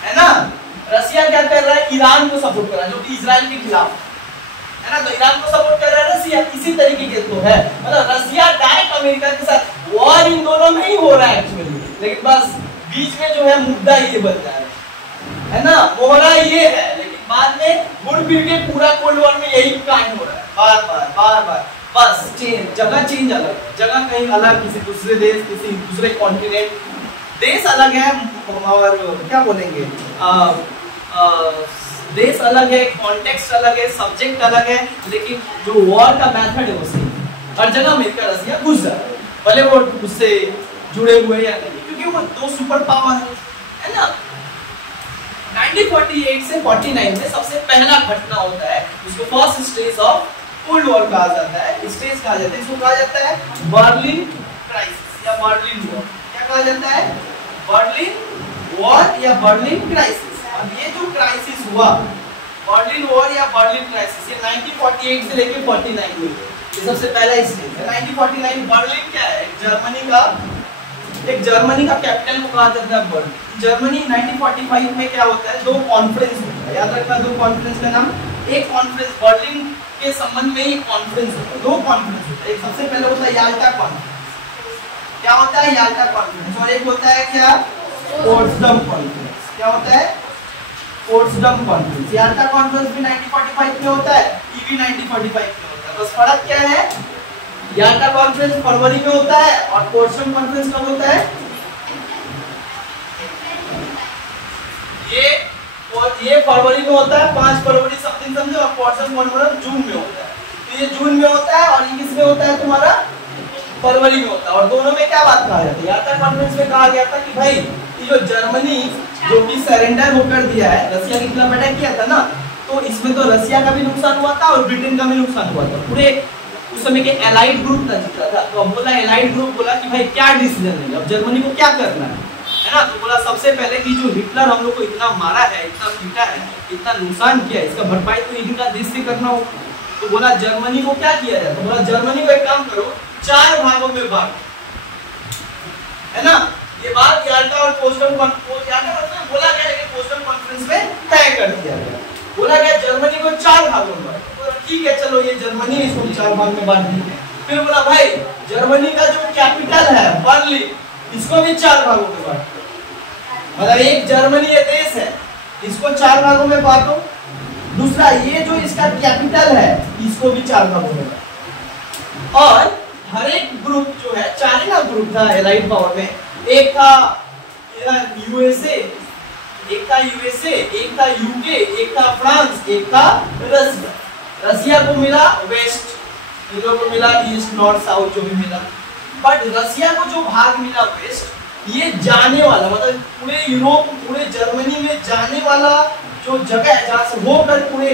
है ना। रसिया क्या कर रहा है, ईरान को सपोर्ट कर रहा है जो कि इजराइल के खिलाफ है ना, तो ईरान को सपोर्ट कर रहा है रसिया। इसी तरीके के तो है, मतलब रसिया डायरेक्ट अमेरिका के साथ वॉर इन दोनों में ही हो रहा है एक्चुअली, लेकिन बस बीच में जो है मुद्दा ये बन जा रहा है ना, मोहरा ये है, लेकिन बाद में मुड़ फिर के पूरा कोल्ड वॉर में यही कांड हो रहा है, बार बार बस चेंज, जगह चेंज अलग, जगह कहीं अलग, किसी दूसरे देश, किसी दूसरे कॉन्टिनेंट, देश अलग है और क्या बोलेंगे देश अलग है, कॉन्टेक्स्ट अलग है, सब्जेक्ट अलग है, लेकिन जो वॉर का मेथड है वो सेम। हर जगह अमेरिका रसिया घुस जा रहा है, भले वो उससे जुड़े हुए या नहीं, क्योंकि वो दो सुपर पावर है ना। 1948 से 49 में सबसे पहला घटना होता है, उसको first stage of cold war कहा जाता है, स्टेज कहा जाता है, इसको कहा जाता है बर्लिन क्राइसिस या बर्लिन वॉर। क्या कहा जाता है, बर्लिन वॉर या बर्लिन क्राइसिस। अब ये जो क्राइसिस हुआ बर्लिन क्राइसिस, ये 1948 से लेके 49 में, ये सबसे पहला स्टेज है। 1949 बर्लिन क्या है, एक जर्मनी का कैपिटल को कहा जाता है बर्लिन। जर्मनी 1945 में क्या होता है, दो कॉन्फ्रेंस होता है, याद रखना दो कॉन्फ्रेंस का नाम। एक कॉन्फ्रेंस बर्लिन के संबंध में एक कॉन्फ्रेंस होता है, दो कॉन्फ्रेंस होता है। एक सबसे पहले होता है याल्टा कॉन्फ्रेंस, क्या होता है याल्टा कॉन्फ्रेंस, और एक होता है क्या, पोट्सडम कॉन्फ्रेंस। क्या होता है, पोट्सडम कॉन्फ्रेंस। याल्टा कॉन्फ्रेंस भी 1945 में होता है, ये भी 1945 में होता है। बस फर्क क्या है, याल्टा कॉन्फ्रेंस फरवरी में होता है और पोट्सडम कॉन्फ्रेंस कब होता है, ये फरवरी में होता है, 5 फरवरी समथिंग समझे, और पोट्सडम कॉन्फ्रेंस जून में होता है। तो ये जून में होता है और ये किस में होता है तुम्हारा, फरवरी में होता है। और दोनों में क्या बात कहा जाता है, याल्टा कॉन्फ्रेंस में कहा गया था कि भाई ये जो जर्मनी जो कि सरेंडर होकर दिया है, रसिया के खिलाफ अटैक किया था ना, तो इसमें तो रसिया का भी नुकसान हुआ था और ब्रिटेन का भी नुकसान हुआ था। पूरे उस समय के एलाइड ग्रुप था जीता था। तो अब बोला एलाइड ग्रुप बोला कि भाई क्या डिसीजन लेंगे, अब जर्मनी को क्या करना है ना। तो बोला सबसे पहले कि जो हिटलर हम लोग को इतना मारा है, इतना पीटा है, इतना नुकसान किया है, इसका भरपाई तो इनका देश से करना होगा। तो बोला जर्मनी को क्या किया जाए, तो बोला जर्मनी को एक काम करो, 4 भागों में बांट, है ना। ये बात याल्टा और पोट्सडम बोला गया, लेकिन पोट्सडम कॉन्फ्रेंस में तय कर दिया गया। बोला गया जर्मनी को 4 भागों में बांट, तो ठीक है चलो ये जर्मनी इसको 4 भाग में बांट देंगे। फिर बोला भाई जर्मनी का जो कैपिटल है बर्लिन, इसको भी 4 भागों में बांटो। मतलब एक जर्मनी ये देश है, इसको 4 भागों में बांटो। दूसरा ये जो इसका कैपिटल है, इसको भी 4 भागों में बांटो। और हर एक ग्रुप जो है, 4 ना ग्रुप था एलाइड पावर में, एक था यूएसए, एक था यूके, एक था फ्रांस, एक था रसिया। रसिया को मिला वेस्ट, इन लोगों को मिला ईस्ट नॉर्थ साउथ जो भी मिला। बट रसिया को जो भाग मिला वेस्ट, ये जाने वाला मतलब पूरे यूरोप, पूरे जर्मनी में जाने वाला जो जगह है जहाँ से होकर पूरे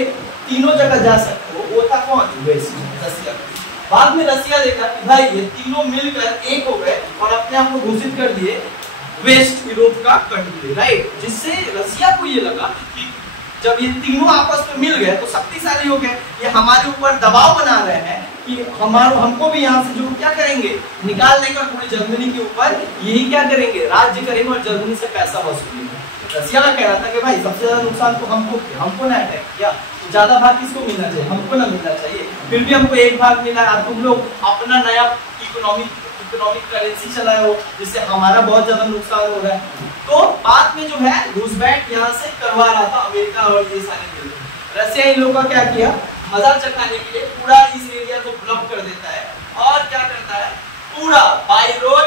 तीनों जगह जा सकते हो, वो था कौन, वेस्ट, रसिया। बाद में रसिया देखा कि भाई ये तीनों मिलकर एक हो गए और अपने आप को घोषित कर दिए वेस्ट यूरोप का कंट्री, राइट। जिससे रसिया को ये लगा कि जब ये तीनों आपस में मिल गए तो शक्तिशाली हो गए, ये हमारे ऊपर दबाव बना रहे हैं कि हमको भी यहाँ से जो क्या करेंगे, निकाल देंगे और पूरी जर्मनी के ऊपर यही क्या करेंगे, राज्य करेंगे और जर्मनी से पैसा वसूलेंगे। रसिया का कहना था कि भाई सबसे ज्यादा नुकसान तो हमको ना अटैक किया, ज्यादा भाग किसको मिलना चाहिए, हमको ना मिलना चाहिए। फिर भी हमको एक भाग मिला, तुम लोग अपना नया इकोनॉमिक करेंसी चलाए हो, जिससे हमारा बहुत ज्यादा नुकसान हो रहा है। तो बाद में जो है रूजवेल्ट यहाँ से करवा रहा था, अमेरिका और ये सारे मिलकर। रसिया इन लोगों का क्या किया, मजाक चखाने के लिए पूरा इस एरिया को ब्लॉक कर देता है और क्या करता है, पूरा बाई रोड,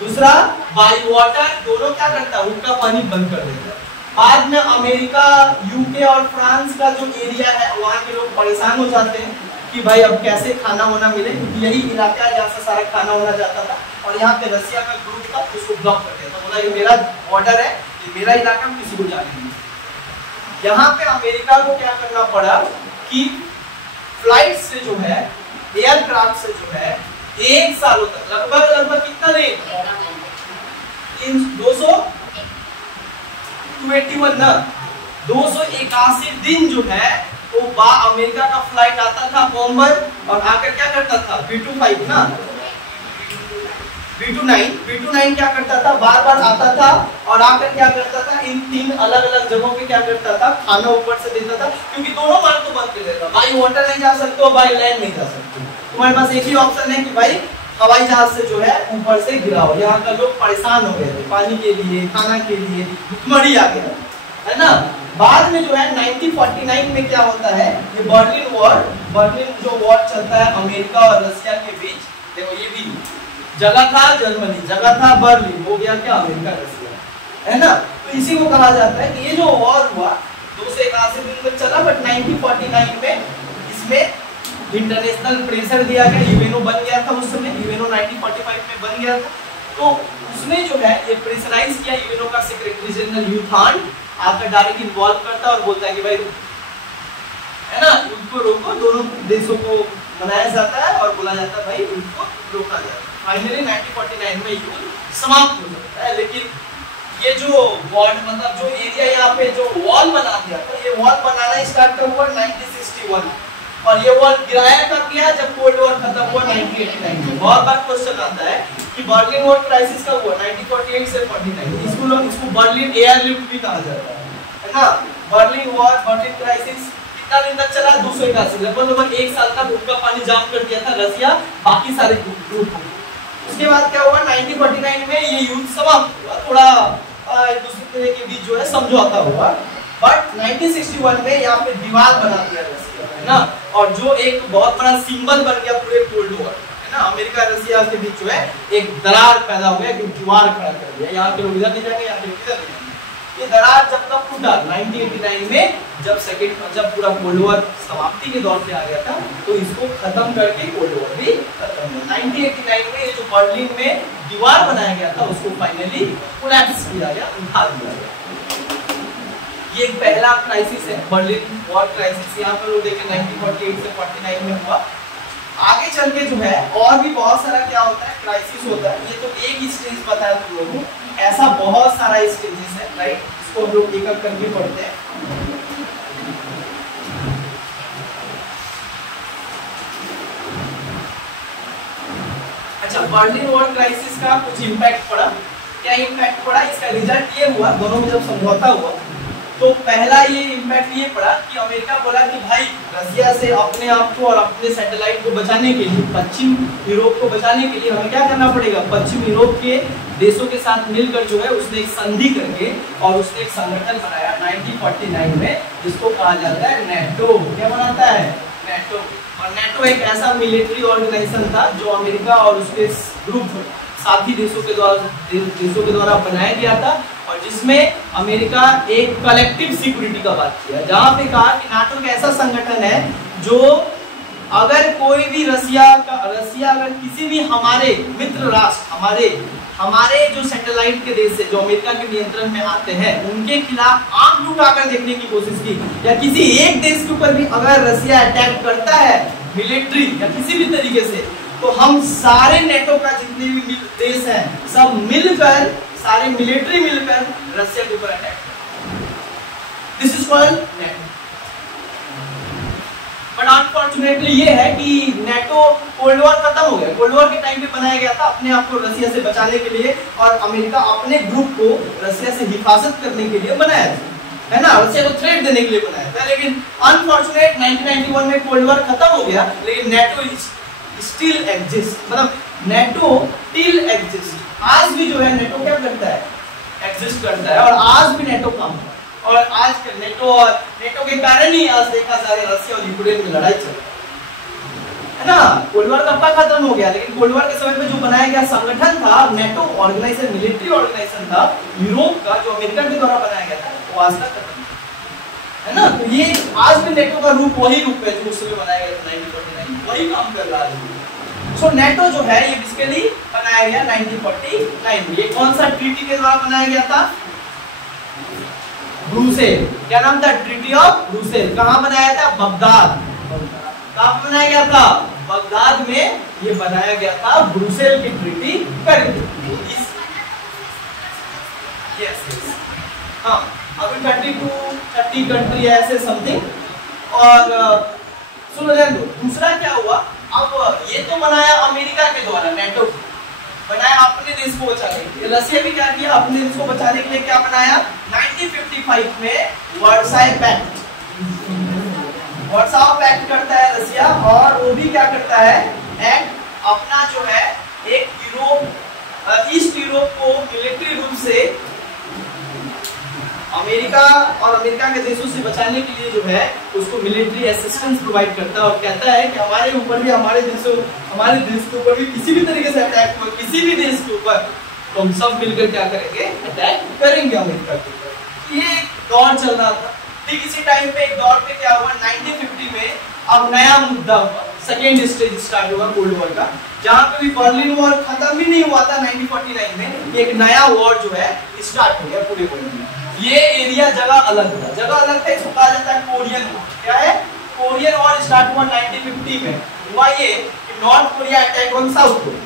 दूसरा बाई वाटर, दोनों क्या करता है, उनका पानी बंद कर देता है। बाद में अमेरिका, यूके और फ्रांस का जो एरिया है, वहाँ के लोग परेशान हो जाते हैं कि भाई अब कैसे खाना होना मिले, यही इलाका जहाँ से सारा खाना होना जाता था। और यहाँ पे रसिया का ग्रुप था, उसको ब्लॉक कर दिया था, बोला ये मेरा बॉर्डर है, ये मेरा इलाका, किसी को जाने नहीं। यहाँ पे अमेरिका को क्या करना पड़ा कि फ्लाइट से जो है, एयरक्राफ्ट से जो है, 1 सालों तक लगभग कितना दिन, 281 दिन जो है वो अमेरिका का फ्लाइट आता था बॉम्बर, और आकर क्या करता था, B-29 ना, B-29 क्या करता था, बार बार आता था और आकर क्या करता था, इन 3 अलग अलग जगहों पे क्या करता था, खाना ऊपर से देता था, क्योंकि दोनों मार्ग तो बंद कर देता, बाई वाटर नहीं जा सकते हो, बाई लैंड नहीं जा सकते। तुम्हारे पास एक ही ऑप्शन है कि भाई हवाई जहाज से जो है ऊपर से गिराओ। यहाँ का लोग परेशान हो गए थे पानी के लिए, खाना के लिए, भुखमरी आ गया, है ना। बाद में जो है 1949 में क्या होता है, ये बर्लिन जो वॉर चलता है अमेरिका और रसिया के बीच। देखो ये भी जगह था जर्मनी, जगह था बर्लिन, हो गया क्या, अमेरिका रसिया, है ना। तो इसी को कहा जाता है कि ये जो वॉर हुआ 281 दिन में चला, बट 1949 में इसमें इंटरनेशनल प्रेशर दिया गया, यूएनओ बन गया था उस समय, यूएनओ 1945 में बन गया था। तो उसने जो है ये प्रेशराइज किया, यूएनओ का सेक्रेटरी जनरल यूथान आकर डायरेक्ट इन्वॉल्व करता है और बोलता है कि भाई है ना, युद्ध को रोको, दोनों देशों को मनाया जाता है और बोला जाता है भाई युद्ध को रोका जाए। फाइनली 1949 में युद्ध समाप्त हो जाता है। लेकिन ये जो बॉर्ड मतलब जो एरिया यहाँ पे जो वॉल बना दिया था, ये वॉल बनाना स्टार्ट कब हुआ 1961, और ये वॉल गिराया कब गया जब कोल्ड वॉर खत्म हुआ 1989 में। बहुत बार क्वेश्चन आता है कि बर्लिन वॉल क्राइसिस कब हुआ 1948 से 49, इसको बर्लिन एयरलिफ्ट भी कहा जाता है ना। बर्लिन वॉर, बर्लिन क्राइसिस कितना दिन तक चला 281, लगभग 1 साल तक उनका पानी जाम कर दिया था रसिया बाकी सारे ग्रुप को। उसके बाद क्या हुआ 1949 में ये युद्ध समाप्त हुआ, थोड़ा एक दूसरे के बीच जो है समझौता हुआ, बट 1961 में यहाँ पे दीवार बना दिया रसिया है ना, और जो एक बहुत बड़ा सिंबल बन गया पूरे कोल्ड वॉर है ना। अमेरिका रसिया के बीच जो है एक दरार पैदा हो गया, एक दीवार खड़ा कर दिया, यहाँ के लोग इधर नहीं जाएंगे, यहाँ के लोग इधर नहीं जाएंगे। ये दरार जब तक टूटा 1989 में, जब पूरा कोल्ड वॉर समाप्ति के दौर पे आ गया था, तो इसको खत्म करके कोल्ड वॉर भी खत्म हुआ। 1989 में ये जो बर्लिन में दीवार बनाया गया था उसको फाइनली कोलैप्स किया गया, उठा दिया गया। ये एक पहला क्राइसिस है बर्लिन वॉर क्राइसिस, यहाँ पर लोग देखें 1948 से 49 में हुआ। आगे चल के जो है और भी बहुत सारा क्या होता है क्राइसिस होता है, ये तो एक स्टेज बताया तुम लोगों को, ऐसा बहुत सारा स्टेजेस है राइट, इसको हम लोग एक एक करके पढ़ते हैं। अच्छा, बर्लिन वॉर क्राइसिस का कुछ इम्पैक्ट पड़ा, क्या इम्पैक्ट पड़ा, इसका रिजल्ट ये हुआ, दोनों में जब समझौता हुआ तो पहला ये इम्पैक्ट ये पड़ा कि अमेरिका बोला कि भाई रसिया से अपने आप को और अपने सैटेलाइट को बचाने के लिए, पश्चिम यूरोप को बचाने के लिए हमें क्या करना पड़ेगा, पश्चिम यूरोप के देशों के साथ मिलकर जो है उसने एक संधि करके और उसने एक संगठन बनाया 1949 में, जिसको कहा जाता है नेटो। क्या बनाता है, नेटो। और नेटो एक ऐसा मिलिट्री ऑर्गेनाइजेशन था जो अमेरिका और उसके ग्रुप साथी देशों के द्वारा बनाया गया था, और जिसमें अमेरिका एक कलेक्टिव सिक्योरिटी का बात किया, जहां पे कहा कि नाटो एक ऐसा संगठन है जो अगर कोई भी रसिया अगर किसी भी हमारे मित्र राष्ट्र, हमारे जो सैटेलाइट के देश से जो अमेरिका के नियंत्रण में आते हैं उनके खिलाफ आंख उठाकर देखने की कोशिश की, या किसी एक देश के ऊपर भी अगर रसिया अटैक करता है मिलिट्री या किसी भी तरीके से, तो हम सारे नेटो का जितने भी देश हैं सब मिलकर, सारे मिलिट्री मिलकर रसिया के ऊपर अटैक करें। This is called NATO. But unfortunately ये है कि नेटो कोल्ड वॉर खत्म हो गया, कोल्ड वॉर के टाइम पे बनाया गया था अपने आप को रसिया से बचाने के लिए, और अमेरिका अपने ग्रुप को रसिया से हिफाजत करने के लिए बनाया था, है ना, रसिया को थ्रेट देने के लिए बनाया था। लेकिन अनफॉर्चुनेट 1991 में कोल्ड वॉर खत्म हो गया, लेकिन नेटो स्टिल एग्जिस्ट, मतलब नेटो स्टिल एग्जिस्ट। आज भी जो है नेटो क्या करता है, एग्जिस्ट करता है, और आज भी नेटो काम करता है, और आज के नेटो के कारण ही आज देखा जा रहा है रसिया और यूक्रेन में लड़ाई चल रही है ना। कोल्ड वॉर कब तक खत्म हो गया, लेकिन कोल्ड वॉर के समय पे जो बनाया गया संगठन था नेटो ऑर्गेनाइजेशन, मिलिट्री ऑर्गेनाइजेशन था यूरोप का, जो अमेरिका के द्वारा बनाया गया था, वो आज तक खत्म है ना। तो ये आज भी नेटो का रूप वही रूप है जो उस समय बनाया गया था 1949, वही काम कर रहा है। सो नेटो जो है ये बेसिकली बनाया गया 1949 में। ये कौन सा ट्रीटी के द्वारा बनाया गया था, ब्रुसेल। क्या नाम था, ट्रीटी ऑफ ब्रुसेल। कहाँ बनाया था, बगदाद। कहाँ बनाया गया था, बगदाद में ये बनाया गया था, ब्रुसेल की ट्रीटी करके। हाँ, अभी 30 कंट्री है ऐसे समथिंग। और सुन लें, दूसरा क्या हुआ, अब ये तो बनाया अमेरिका के द्वारा, नेटो बनाया अपने देश को बचाने के लिए। रसिया भी क्या किया, अपने देश को बचाने के लिए क्या बनाया, 1955 में वर्साई पैक्ट, वर्साई पैक्ट करता है रसिया, और वो भी क्या करता है, एक्ट अपना जो है एक यूरोप, ईस्ट यूरोप को मिलिट्री रूप से अमेरिका और अमेरिका के देशों से बचाने के लिए जो है उसको मिलिट्री असिस्टेंस प्रोवाइड करता है, और कहता है कि हमारे ऊपर भी, हमारे देश के ऊपर भी किसी भी तरीके से अटैक हो, किसी भी देश के ऊपर, तो हम सब मिलकर क्या करेंगे, अटैक करेंगे अमेरिका के ऊपर। ये एक दौर चल रहा था। ठीक इसी टाइम पे एक दौर पे क्या हुआ, 1950 में अब नया मुद्दा हुआ, सेकेंड स्टेज स्टार्ट हुआ कोल्ड वॉर का, जहां पे भी बर्लिन वॉर खत्म ही नहीं हुआ था 1949 में, एक नया वॉर जो है स्टार्ट हो गया पूरे वर्ल्ड में। ये एरिया जगह अलग था, इसको कहा जाता है कोरियन वॉर। क्या है, कोरियन वॉर स्टार्ट हुआ 1950 में। हुआ ये कि north Korea attack on south Korea,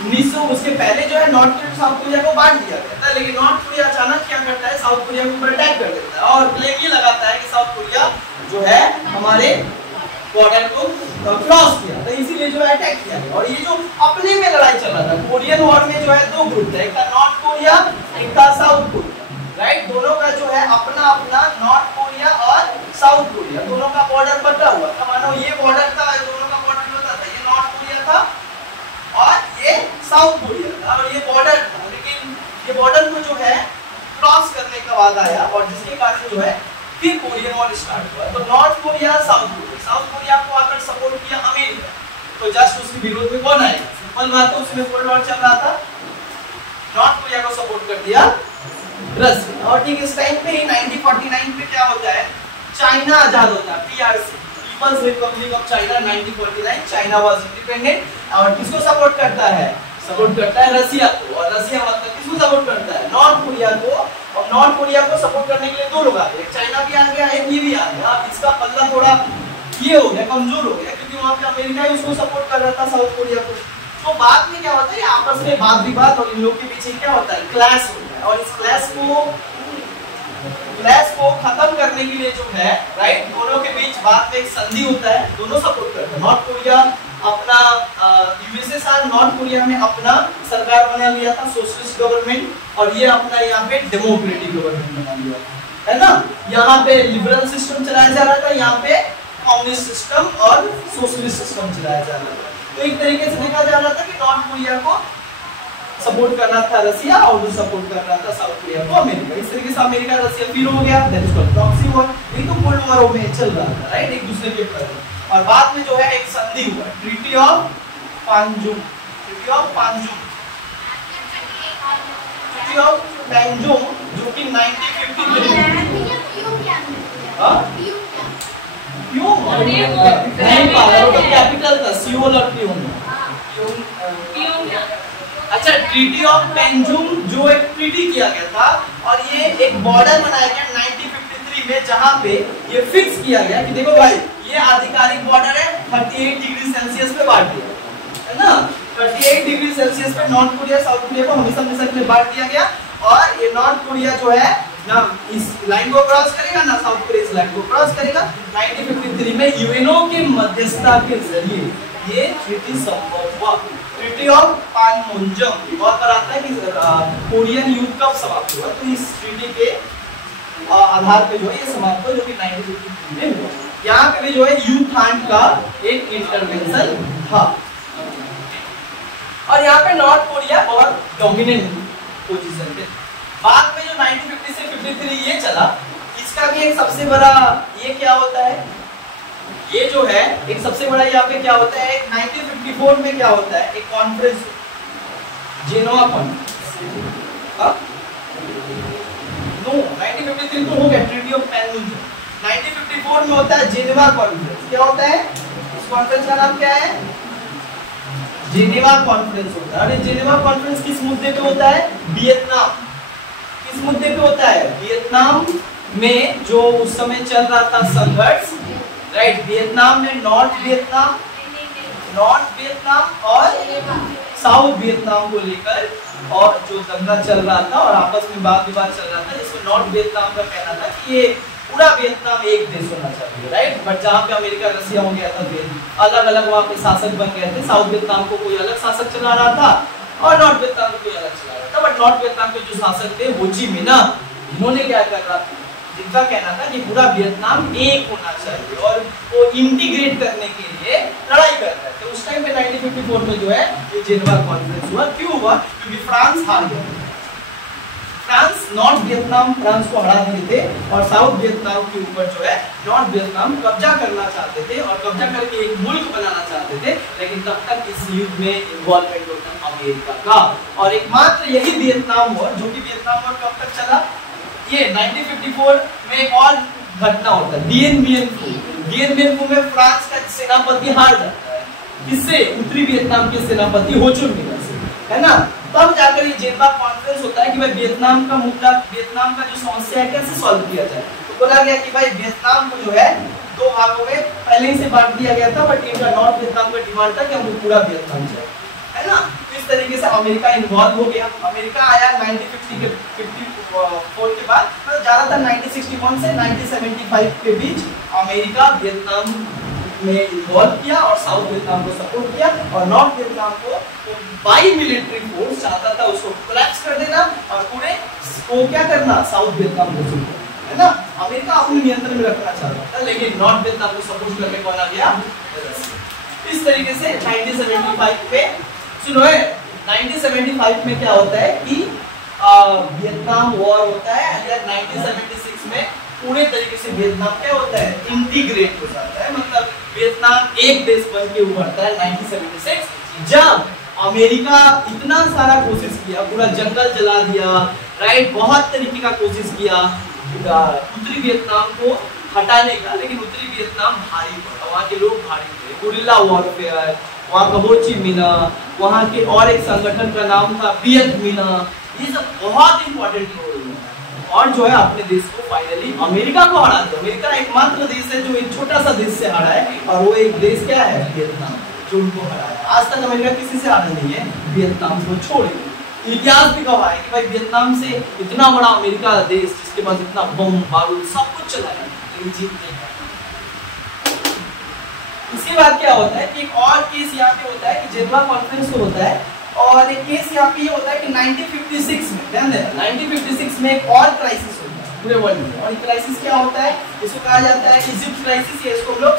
1900 उसके पहले जो है नॉर्थ कोरिया साउथ कोरिया को बांट दिया गया था, लेकिन नॉर्थ कोरिया अचानक क्या करता है, साउथ कोरिया के ऊपर अटैक कर देता है और ब्लेम ये लगाता है कि साउथ कोरिया जो है हमारे बॉर्डर को क्रॉस किया, तो इसीलिए जो है अटैक किया गया। और ये जो अपने में लड़ाई चल रहा था, कोरियन वॉर में जो है दो ग्रुप थे, एक था नॉर्थ कोरिया, एक था साउथ कोरिया, राइट। दोनों का जो है अपना अपना नॉर्थ कोरिया और साउथ कोरिया दोनों का बॉर्डर बटा हुआ था। मानो ये बॉर्डर था, दोनों का बॉर्डर बता था, ये नॉर्थ कोरिया था और ये साउथ कोरिया था और ये बॉर्डर था, लेकिन ये बॉर्डर को जो है क्रॉस करने का वादा आया और जिसके कारण जो है फिर कोरियन वॉर स्टार्ट हुआ। तो नॉर्थ कोरिया साउथ कोरिया को आकर सपोर्ट किया अमेरिका, तो जस्ट उसके विरोध में कौन आएगा, सिंपल बात है, उसमें कोल्ड वॉर चल रहा था, नॉर्थ कोरिया को सपोर्ट कर दिया रशिया। और ठीक इस टाइम पे 1949 में क्या होता है, चाइना आजाद होता है, PRC, People's Republic of China, 1949 China was independent. और किसको सपोर्ट करता है, सपोर्ट करता है रशिया को, और रशिया मतलब किसको सपोर्ट करता है, नॉर्थ कोरिया को। और नॉर्थ कोरिया को सपोर्ट करने के लिए दो लोग आ गए, चाइना भी आ गया, एक ये भी आ गया। अब इसका पल्ला थोड़ा ये हो गया, कमजोर हो गया, क्योंकि वहां पे अमेरिका ही उसको सपोर्ट कर रहा था साउथ कोरिया को। तो बाद में क्या होता है, आपस में वाद विवाद और इन लोग के पीछे क्या होता है, क्लैश होता है। और इस क्लैश को खत्म करने के लिए जो है, राइट, दोनों के बीच बाद में एक संधि होता है, दोनों सपोर्ट करते हैं। नॉर्थ कोरिया अपना यूएसएसआर नॉर्थ कोरिया में अपना सरकार बना लिया था, सोशलिस्ट गवर्नमेंट, और ये अपना यहाँ पे डेमोक्रेटिक गवर्नमेंट बना लिया, है ना। यहाँ पे लिबरल सिस्टम चलाया जा रहा था, यहाँ पे कम्युनिस्ट सिस्टम और सोशलिस्ट सिस्टम चलाया जा रहा था। तो एक तरीके से देखा जा रहा था कि नॉर्थ कोरिया को सपोर्ट कर रहा था रशिया और जो सपोर्ट कर रहा था साउथ कोरिया को अमेरिका। इस तरीके से अमेरिका रशिया फिर हो गया, that is called proxy war. ये तो कोल्ड वॉर में चल रहा था, राइट, एक दूसरे के ऊपर। और बाद में जो है एक संधि हुआ, ट्रीटी ऑफ पांजुम, ट्रीटी ऑफ पांजुम, ट्रीटी ऑफ पांजुम, जो कि 1953 कैपिटल था सियोल और पियोंग। अच्छा, ट्रीटी ऑफ पेंजुम जो एक ट्रीटी किया गया था, और ये एक बॉर्डर बनाया गया 1953 में, जहां पे ये फिक्स किया गया कि देखो भाई, ये आधिकारिक बॉर्डर है, 38 डिग्री सेल्सियस पे बांट दिया, है ना, 38 डिग्री सेल्सियस पे नॉर्थ कोरिया साउथ कोरिया को हमेशा के लिए बांट दिया गया। और ये नॉर्थ कोरिया जो है ना इस लाइन को क्रॉस करेगा ना साउथ कोरिया इस लाइन को क्रॉस करेगा। 1953 में यूएनओ के मध्यस्थता के जरिए ये ट्रीटी संभव हुआ, ट्रीटी ऑफ पानमुंजम। बहुत बार आता है कि कोरियन युद्ध कब समाप्त हुआ, तो इस ट्रीटी के आधार पे जो है ये समाप्त हुआ, जो कि 1953 में हुआ। यहाँ पे भी जो है यूथान का एक इंटरवेंशन था, और यहाँ पे नॉर्थ कोरिया बहुत डोमिनेंट पोजीशन पे। बाद में जो 1950 से 53 ये चला, इसका भी एक सबसे बड़ा ये क्या होता है, ये जो है एक सबसे बड़ा यहाँ पे क्या होता है, 1954 में क्या होता है, एक कॉन्फ्रेंस, जेनोवा कॉन्फ्रेंस। नो, 1953 तो हो गया, ट्रीटी ऑफ पेंजुम। 1954 में होता है जेनेवा कॉन्फ्रेंस। क्या होता है, इस कॉन्फ्रेंस का नाम क्या है, जेनेवा कॉन्फ्रेंस होता है। और जेनेवा कॉन्फ्रेंस किस मुद्दे पे होता है, वियतनाम। किस मुद्दे पे होता है, वियतनाम में जो उस समय चल रहा था संघर्ष, राइट, वियतनाम में नॉर्थ वियतनाम और साउथ वियतनाम को लेकर और जो दंगा चल रहा था और आपस में वाद विवाद चल रहा था, जिसमें नॉर्थ वियतनाम का कहना था कि ये पूरा वियतनाम एक देश होना चाहिए, राइट। बट जहाँ पे अमेरिका रशिया हो गया था, अलग अलग वहाँ पे शासक बन गए थे। साउथ वियतनाम को कोई अलग शासक चला रहा था और नॉर्थ वियतनाम को कोई अलग चला रहा था। बट नॉर्थ वियतनाम के जो शासक थे, हो ची मिन्ह, इन्होंने क्या कर रहा था, जिनका कहना था कि पूरा वियतनाम एक होना चाहिए और वो इंटीग्रेट करने के लिए लड़ाई कर रहे थे। उस टाइम पे 1954 में जो है ये जेनेवा कॉन्फ्रेंस हुआ। क्यों हुआ, क्योंकि फ्रांस हार गया। फ्रांस नॉर्थ वियतनाम फ्रांस को हरा दिए थे और साउथ वियतनाम के ऊपर जो है नॉर्थ वियतनाम कब्जा करना चाहते थे और कब्जा करके एक मुल्क बनाना चाहते थे। लेकिन तब तक इस युद्ध में इन्वॉल्वमेंट होता अमेरिका का, और एकमात्र यही वियतनाम वॉर, जो कि वियतनाम वॉर कब तक चला, ये 1954 में एक और घटना होता है, डिएन बियन फू। डिएन बियन फू में फ्रांस का सेनापति हार जाता है, किससे, उत्तरी वियतनाम के सेनापति हो चुन मिन्ह से, है ना। तब जाकर ये जेनेवा कॉन्फ्रेंस होता है कि भाई वियतनाम का मुद्दा, वियतनाम का जो समस्या है कैसे सॉल्व किया जाए। तो बोला गया कि भाई वियतनाम को जो है दो भागों में पहले ही से बांट दिया गया था, बट इनका नॉर्थ वियतनाम का डिमांड था कि हमको पूरा वियतनाम चाहिए, है ना। तो इस तरीके से अमेरिका इन्वॉल्व हो गया। अमेरिका आया 1954 के बाद, मतलब ज्यादातर 1961 से 1975 के बीच अमेरिका वियतनाम में इन्वॉल्व किया और साउथ वियतनाम को सपोर्ट किया, और नॉर्थ वियतनाम को बाई मिलिट्री फोर्स चाहता था उसको कोलैप्स कर देना और पूरे को क्या करना, साउथ वियतनाम को है ना, अमेरिका अपने नियंत्रण में रखना चाहता था, लेकिन नॉर्थ वियतनाम को सपोर्ट करने कौन आ गया, इस तरीके से 1975 में सुनो है, 1975 में क्या होता है कि वियतनाम वॉर होता है, और 1976 में पूरे तरीके से वियतनाम क्या होता है, इंटीग्रेट हो जाता है, मतलब वियतनाम एक देश बन के उभरता है 1976, जब अमेरिका इतना सारा कोशिश किया, पूरा जंगल जला दिया, राइट, बहुत तरीके का कोशिश किया उत्तरी वियतनाम को हटाने का, लेकिन उत्तरी वियतनाम भारी पड़ा, वहाँ के लोग भारी थे, गुरिल्ला वॉरफेयर, वहाँ का हो ची मिन्ह, वहाँ के और एक संगठन का नाम था वियत मिन्ह, ये सब बहुत इंपॉर्टेंट रोल है, और जो है अपने देश को फाइनली अमेरिका को हरा दिया। अमेरिका एकमात्र देश है जो एक छोटा सा देश से हारा है, और वो एक देश क्या है, वियतनाम, जो उनको हराया। आज तक अमेरिका किसी से हारा नहीं है, वियतनाम को छोड़। इतिहास भी गवाह है कि भाई वियतनाम से इतना बड़ा अमेरिका देश जिसके पास इतना बम बारूद सब कुछ चलाया, लेकिन जीत नहीं पाया। इसके बाद क्या होता है कि एक और केस यहाँ पे होता है कि जेनेवा कॉन्फ्रेंस तो होता है, और एक केस यहाँ पे ये होता है कि 1956 में, ध्यान देना, 1956 में एक और क्राइसिस होता है पूरे वर्ल्ड में, और क्राइसिस क्या होता है, इसको कहा जाता है इजिप्ट क्राइसिस, या इसको हम लोग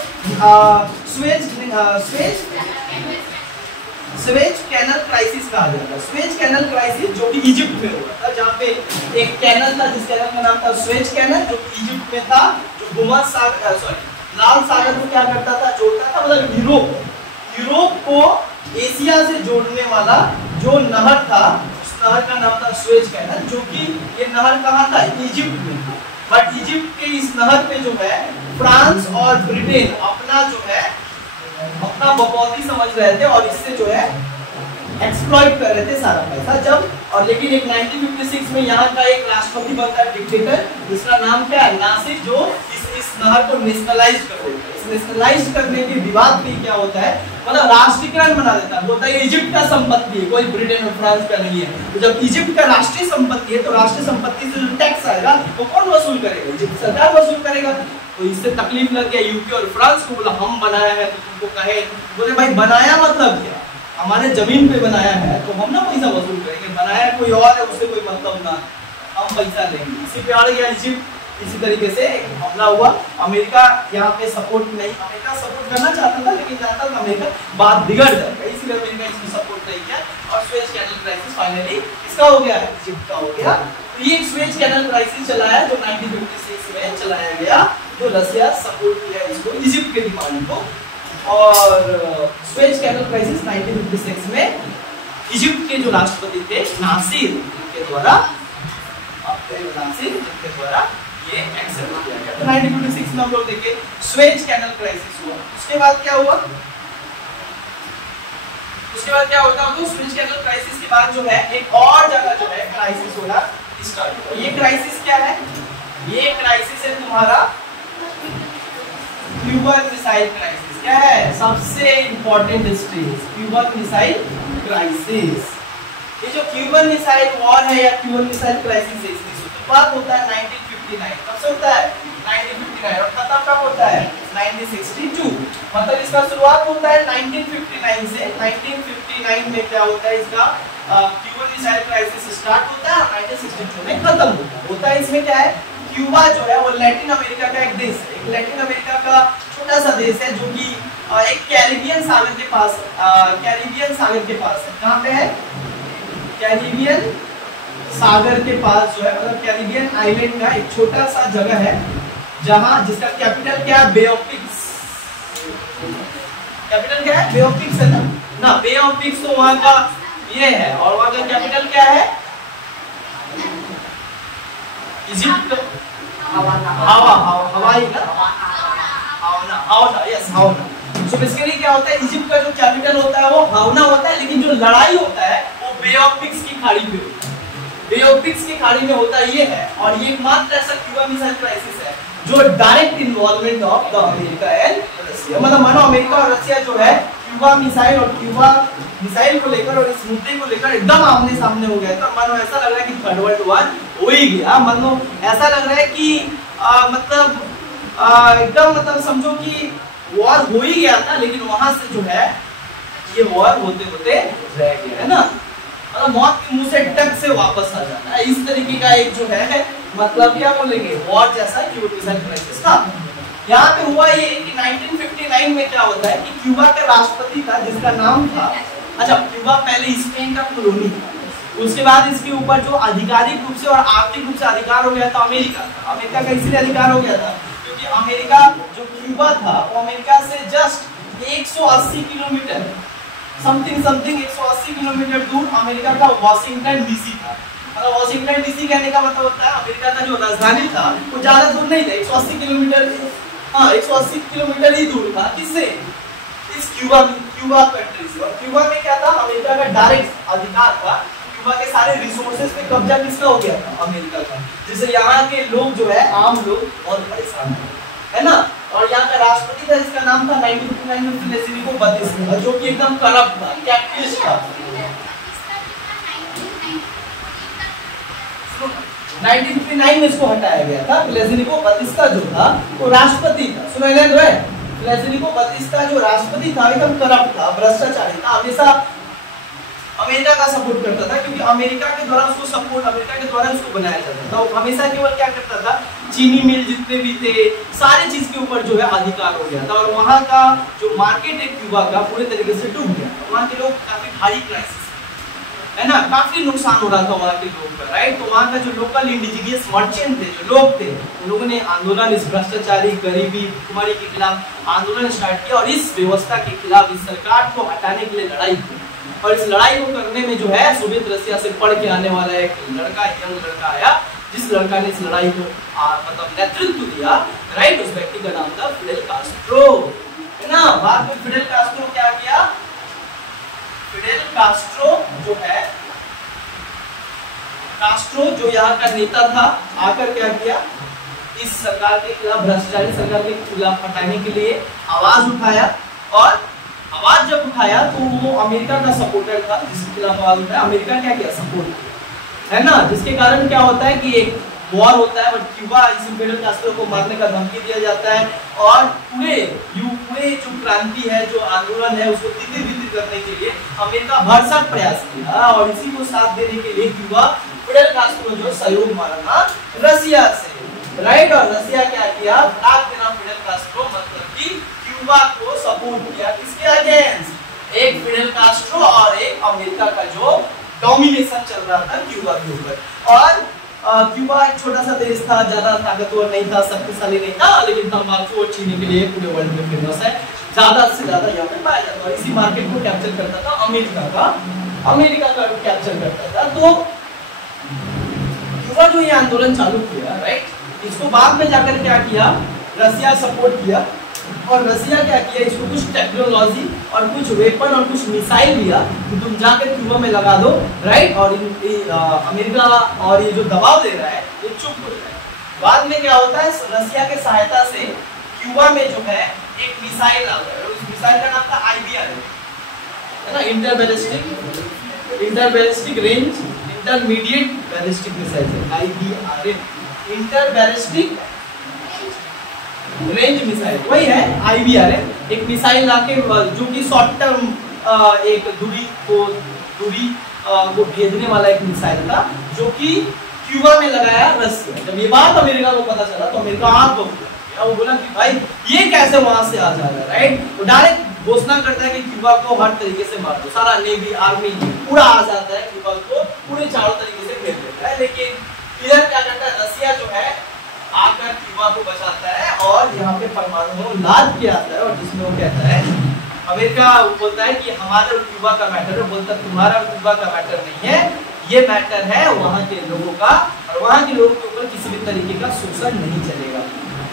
स्वेज कैनल क्राइसिस कहा जाता है। स्वेज कैनल क्राइसिस जो कि इजिप्ट में हुआ था, जहाँ पे एक कैनल था जिस कैनल का नाम था स्वेज कैनल, जो इजिप्ट में था, जो भूमध्य सागर लाल सागर को क्या करता था, जोड़ता था, मतलब यूरोप को एशिया से जोड़ने वाला जो नहर था, उस नहर का नाम था स्वेज कैनल, जो कि ये नहर कहाँ था, इजिप्ट में था। बट इजिप्ट के इस नहर पे जो है फ्रांस और ब्रिटेन अपना जो है अपना बपौती समझ रहे थे, और इससे जो है एक्सप्लॉइट कर रहे थे सारा पैसा जब, और लेकिन एक 1956 में यहाँ का एक राष्ट्रपति बनता है डिक्टेटर, जिसका नाम क्या है, नासिर, जो इस नहर को नेशनलाइज कर देता है। इस नेशनलाइज करने के विवाद में क्या होता है, मतलब राष्ट्रीयकरण बना देता है, बोलता है इजिप्ट का संपत्ति है, कोई ब्रिटेन और फ्रांस का नहीं है। तो जब इजिप्ट का राष्ट्रीय संपत्ति है, तो राष्ट्रीय संपत्ति से जो टैक्स आएगा वो कौन वसूल करेगा, इजिप्ट सरकार वसूल करेगा। तो इससे तकलीफ लग गया यूके और फ्रांस को, बोला हम बनाया है तो तुमको कहे, बोले भाई बनाया मतलब क्या, हमारे जमीन पे बनाया है तो हम ना पैसा वसूल करेंगे, बनाया कोई और है उससे कोई मतलब ना, हम पैसा लेंगे। इसी पे आ गया इजिप्ट। इसी तरीके से हमला हुआ, अमेरिका यहाँ पे सपोर्ट नहीं, अमेरिका सपोर्ट करना चाहता था लेकिन चाहता था अमेरिका बात बिगड़ जाएगा, इसलिए अमेरिका इसको सपोर्ट नहीं किया, और स्वेज कैनल क्राइसिस फाइनली इसका हो गया है, इजिप्ट का हो गया। तो ये स्वेज कैनल क्राइसिस चला है जो 1956 में चलाया गया, जो रसिया सपोर्ट किया इसको, इजिप्ट के डिमांड को, और स्वेज कैनल क्राइसिस 1956 में इजिप्ट के जो राष्ट्रपति थे नासिर, जिनके द्वारा ये एक्सेप्ट किया गया। तो 1956 में हम लोग देखे स्वेज कैनल क्राइसिस हुआ। उसके बाद क्या हुआ, उसके बाद क्या होता है, तो स्वेज कैनल क्राइसिस के बाद जो है एक और जगह जो है क्राइसिस होना स्टार्ट हुआ। ये क्राइसिस क्या है, ये क्राइसिस है तुम्हारा क्यूबन मिसाइल क्राइसिस। क्या है सबसे important stage, Cuban missile crisis. ये जो क्यूबन मिसाइल वॉर है या क्यूबन मिसाइल क्राइसिस है, इसकी शुरुआत होता है 1959। कब से होता है, 1959, और खत्म कब होता है, 1962। मतलब इसका शुरुआत होता है 1959 से। 1959 में क्या होता है, इसका क्यूबन मिसाइल क्राइसिस स्टार्ट होता है और 1962 में खत्म होता है। इसमें क्या है, क्यूबा जो है वो लैटिन अमेरिका का एक देश है, एक लैटिन अमेरिका का छोटा सा देश है, जो कि एक कैरिबियन सागर के पास, कैरिबियन सागर के पास है। कहाँ पे है, कैरिबियन सागर के पास जो है, मतलब कैरिबियन आइलैंड का एक छोटा सा जगह है, जहां जिसका कैपिटल क्या है, बे ऑफ पिग्स। कैपिटल क्या है, बे ऑफ पिग्स है ना, बे ऑफ पिग्स तो वहां का ये है, और वहां का कैपिटल क्या है, इजिप्ट, हवाई ना, हावना, यस हावना। सो बेसिकली क्या होता है, इजिप्ट का जो कैपिटल होता है वो हावना होता है, लेकिन जो लड़ाई होता है वो बे ऑफ पिग्स की खाड़ी पे होता है। बे ऑफ पिग्स की खाड़ी में होता ये है, और ये एकमात्र ऐसा क्यूबा मिसाइल क्राइसिस है जो direct involvement of the America and Russia, मतलब मानो अमेरिका और रसिया जो है क्यूबा मिसाइल और क्यूबा मिसाइल को लेकर और इस मुद्दे को लेकर एकदम आमने सामने हो गया था। मानो ऐसा लग रहा है कि थर्ड वर्ल्ड वॉर हो ही गया, मानो ऐसा लग रहा है कि एकदम मतलब समझो कि वॉर हो ही गया था, लेकिन वहां से जो है ये वॉर होते होते रह गया है ना, मतलब मौत के मुंह से टक से वापस आ जाता है। इस तरीके का एक जो है मतलब क्या बोलेंगे वॉर जैसा क्यूबा मिसाइल क्राइसिस था। यहाँ पे हुआ ये कि 1959 में क्या होता है कि क्यूबा का राष्ट्रपति था जिसका नाम था, अच्छा क्यूबा पहले स्पेन का कॉलोनी था, उसके बाद इसके ऊपर जो आधिकारिक रूप से और आर्थिक रूप से अधिकार हो गया था अमेरिका का। अमेरिका का इसलिए अधिकार हो गया था क्योंकि अमेरिका जो क्यूबा था वो अमेरिका से जस्ट 180 किलोमीटर समथिंग 180 किलोमीटर दूर अमेरिका का वाशिंगटन डीसी था। मतलब वाशिंगटन डीसी कहने का मतलब होता है अमेरिका का जो राजधानी था वो ज्यादा दूर नहीं था, 180 किलोमीटर, हाँ 180 किलोमीटर ही दूर था। किससे? इस क्यूबा कंट्री से। और क्यूबा में क्या था, अमेरिका का डायरेक्ट अधिकार था। क्यूबा के सारे रिसोर्सेज पे कब्जा किसका हो गया था? अमेरिका का। जिससे यहाँ के लोग जो है आम लोग बहुत परेशान है ना। और यहाँ का राष्ट्रपति था जिसका नाम था 1959 में प्लेजिनिको बातिस्ता, जो कि एकदम करप्ट था, कैपिटलिस्ट था। 1959 में इसको हटाया गया था। प्लेजिनिको बातिस्ता जो था वो राष्ट्रपति था। सुना जो है, प्लेजिनिको बातिस्ता जो राष्ट्रपति था एकदम करप्ट था, भ्रष्टाचारी था, हमेशा अमेरिका का सपोर्ट करता था क्योंकि अमेरिका के द्वारा उसको सपोर्ट, अमेरिका के द्वारा उसको बनाया जाता था। वो हमेशा केवल क्या करता था, चीनी मिल जितने भी थे सारी चीज के ऊपर जो है अधिकार हो गया था। और वहाँ का जो मार्केट है क्यूबा का पूरे तरीके से डूब गया। वहाँ के लोग काफी भारी क्राइसिस है ना, काफी नुकसान हो रहा था वहाँ के लोगों का, राइट। तो वहाँ का जो लोकल इंडिजिनियस मर्चेंट थे, जो लोग थे, उन लोगों ने आंदोलन इस भ्रष्टाचारी गरीबी भुखमरी के खिलाफ आंदोलन स्टार्ट किया और इस व्यवस्था के खिलाफ, इस सरकार को हटाने के लिए लड़ाई की। और इस लड़ाई को करने में जो है सोवियत रशिया से पढ़ के आने वाला एक लड़का, यंग लड़का आया, जिस लड़का ने इस लड़ाई को मतलब नेतृत्व दिया, राइट। उस व्यक्ति का नाम था फिडेल कास्ट्रो, है ना। बाद में फिडेल कास्ट्रो क्या किया, फिडेल कास्ट्रो जो है, कास्ट्रो जो यहाँ का नेता था, आकर क्या किया, इस सरकार के खिलाफ, भ्रष्टाचारी सरकार के खिलाफ हटाने के लिए आवाज उठाया। और आवाज जब उठाया तो वो अमेरिका का सपोर्टर था, जिसके खिलाफ आवाज उठाया, अमेरिका क्या किया, सपोर्ट किया, है ना। जिसके कारण क्या होता है कि एक वॉर होता है और क्यूबा इस फिडेल कास्ट्रो को मारने का धमकी दिया जाता है। और पूरे जो क्रांति है, जो आंदोलन है, उसको तितर-बितर करने के लिए अमेरिका भरसक प्रयास किया। और इसी को साथ देने के लिए क्यूबा फिडेल कास्ट्रो जो सहयोग मांगा रसिया से, राइट। और रसिया क्या किया, भाग देना फिडेल कास्ट्रो, मतलब कि क्यूबा को सपोर्ट किया। किसके अगेंस्ट? एक फिडेल कास्ट्रो और एक अमेरिका का जो डोमिनेशन चल रहा था क्यूबा के ऊपर। और क्यूबा एक छोटा सा देश था, ज्यादा ताकतवर नहीं था, शक्तिशाली नहीं था, लेकिन तंबाकू और चीनी के लिए पूरे वर्ल्ड में फेमस है, ज्यादा से ज्यादा यहाँ पे पाया जाता है। और इसी मार्केट को कैप्चर करता था अमेरिका का कैप्चर करता था। तो क्यूबा जो ये आंदोलन चालू किया, राइट, इसको बाद में जाकर क्या किया, रसिया सपोर्ट किया। और रसिया क्या किया, इसको कुछ टेक्नोलॉजी और कुछ वेपन और कुछ मिसाइल दिया कि तुम जाकर क्यूबा में लगा दो, राइट। और अमेरिका और ये जो दबाव दे रहा है ये चुप हो जाए। बाद में क्या होता है, रसिया के सहायता से क्यूबा में जो है एक मिसाइल आता है, उस मिसाइल का नाम था IBR, है ना, inter ballistic range intermediate ballistic missile, IBR, inter ballistic range missile, वही है IBR। एक मिसाइल लाके जो कि शॉर्ट टर्म एक दूरी को भेजने वाला एक मिसाइल था, जो कि क्यूबा में लगाया रसिया। जब ये बात अमेरिका को पता चला तो अमेरिका आग बबूला गया। वो बोला कि भाई ये कैसे वहां से आ जा रहा है, राइट। तो डायरेक्ट घोषणा करता है कि क्यूबा को हर तरीके से मार दो, सारा नेवी आर्मी पूरा आ जाता है, क्यूबा को पूरे चारों तरीके से घेर लेता है। लेकिन इधर क्या करता है, रसिया जो है आकर क्यूबा को बचाता है और यहाँ पे परमाणु लाद किया आता है। और जिसमें वो कहता है, अमेरिका बोलता है कि हमारा और क्यूबा का मैटर है, बोलता है तुम्हारा और क्यूबा का मैटर नहीं है, ये मैटर है वहाँ के लोगों का, और वहाँ के लोगों के ऊपर किसी भी तरीके का शोषण नहीं चलेगा,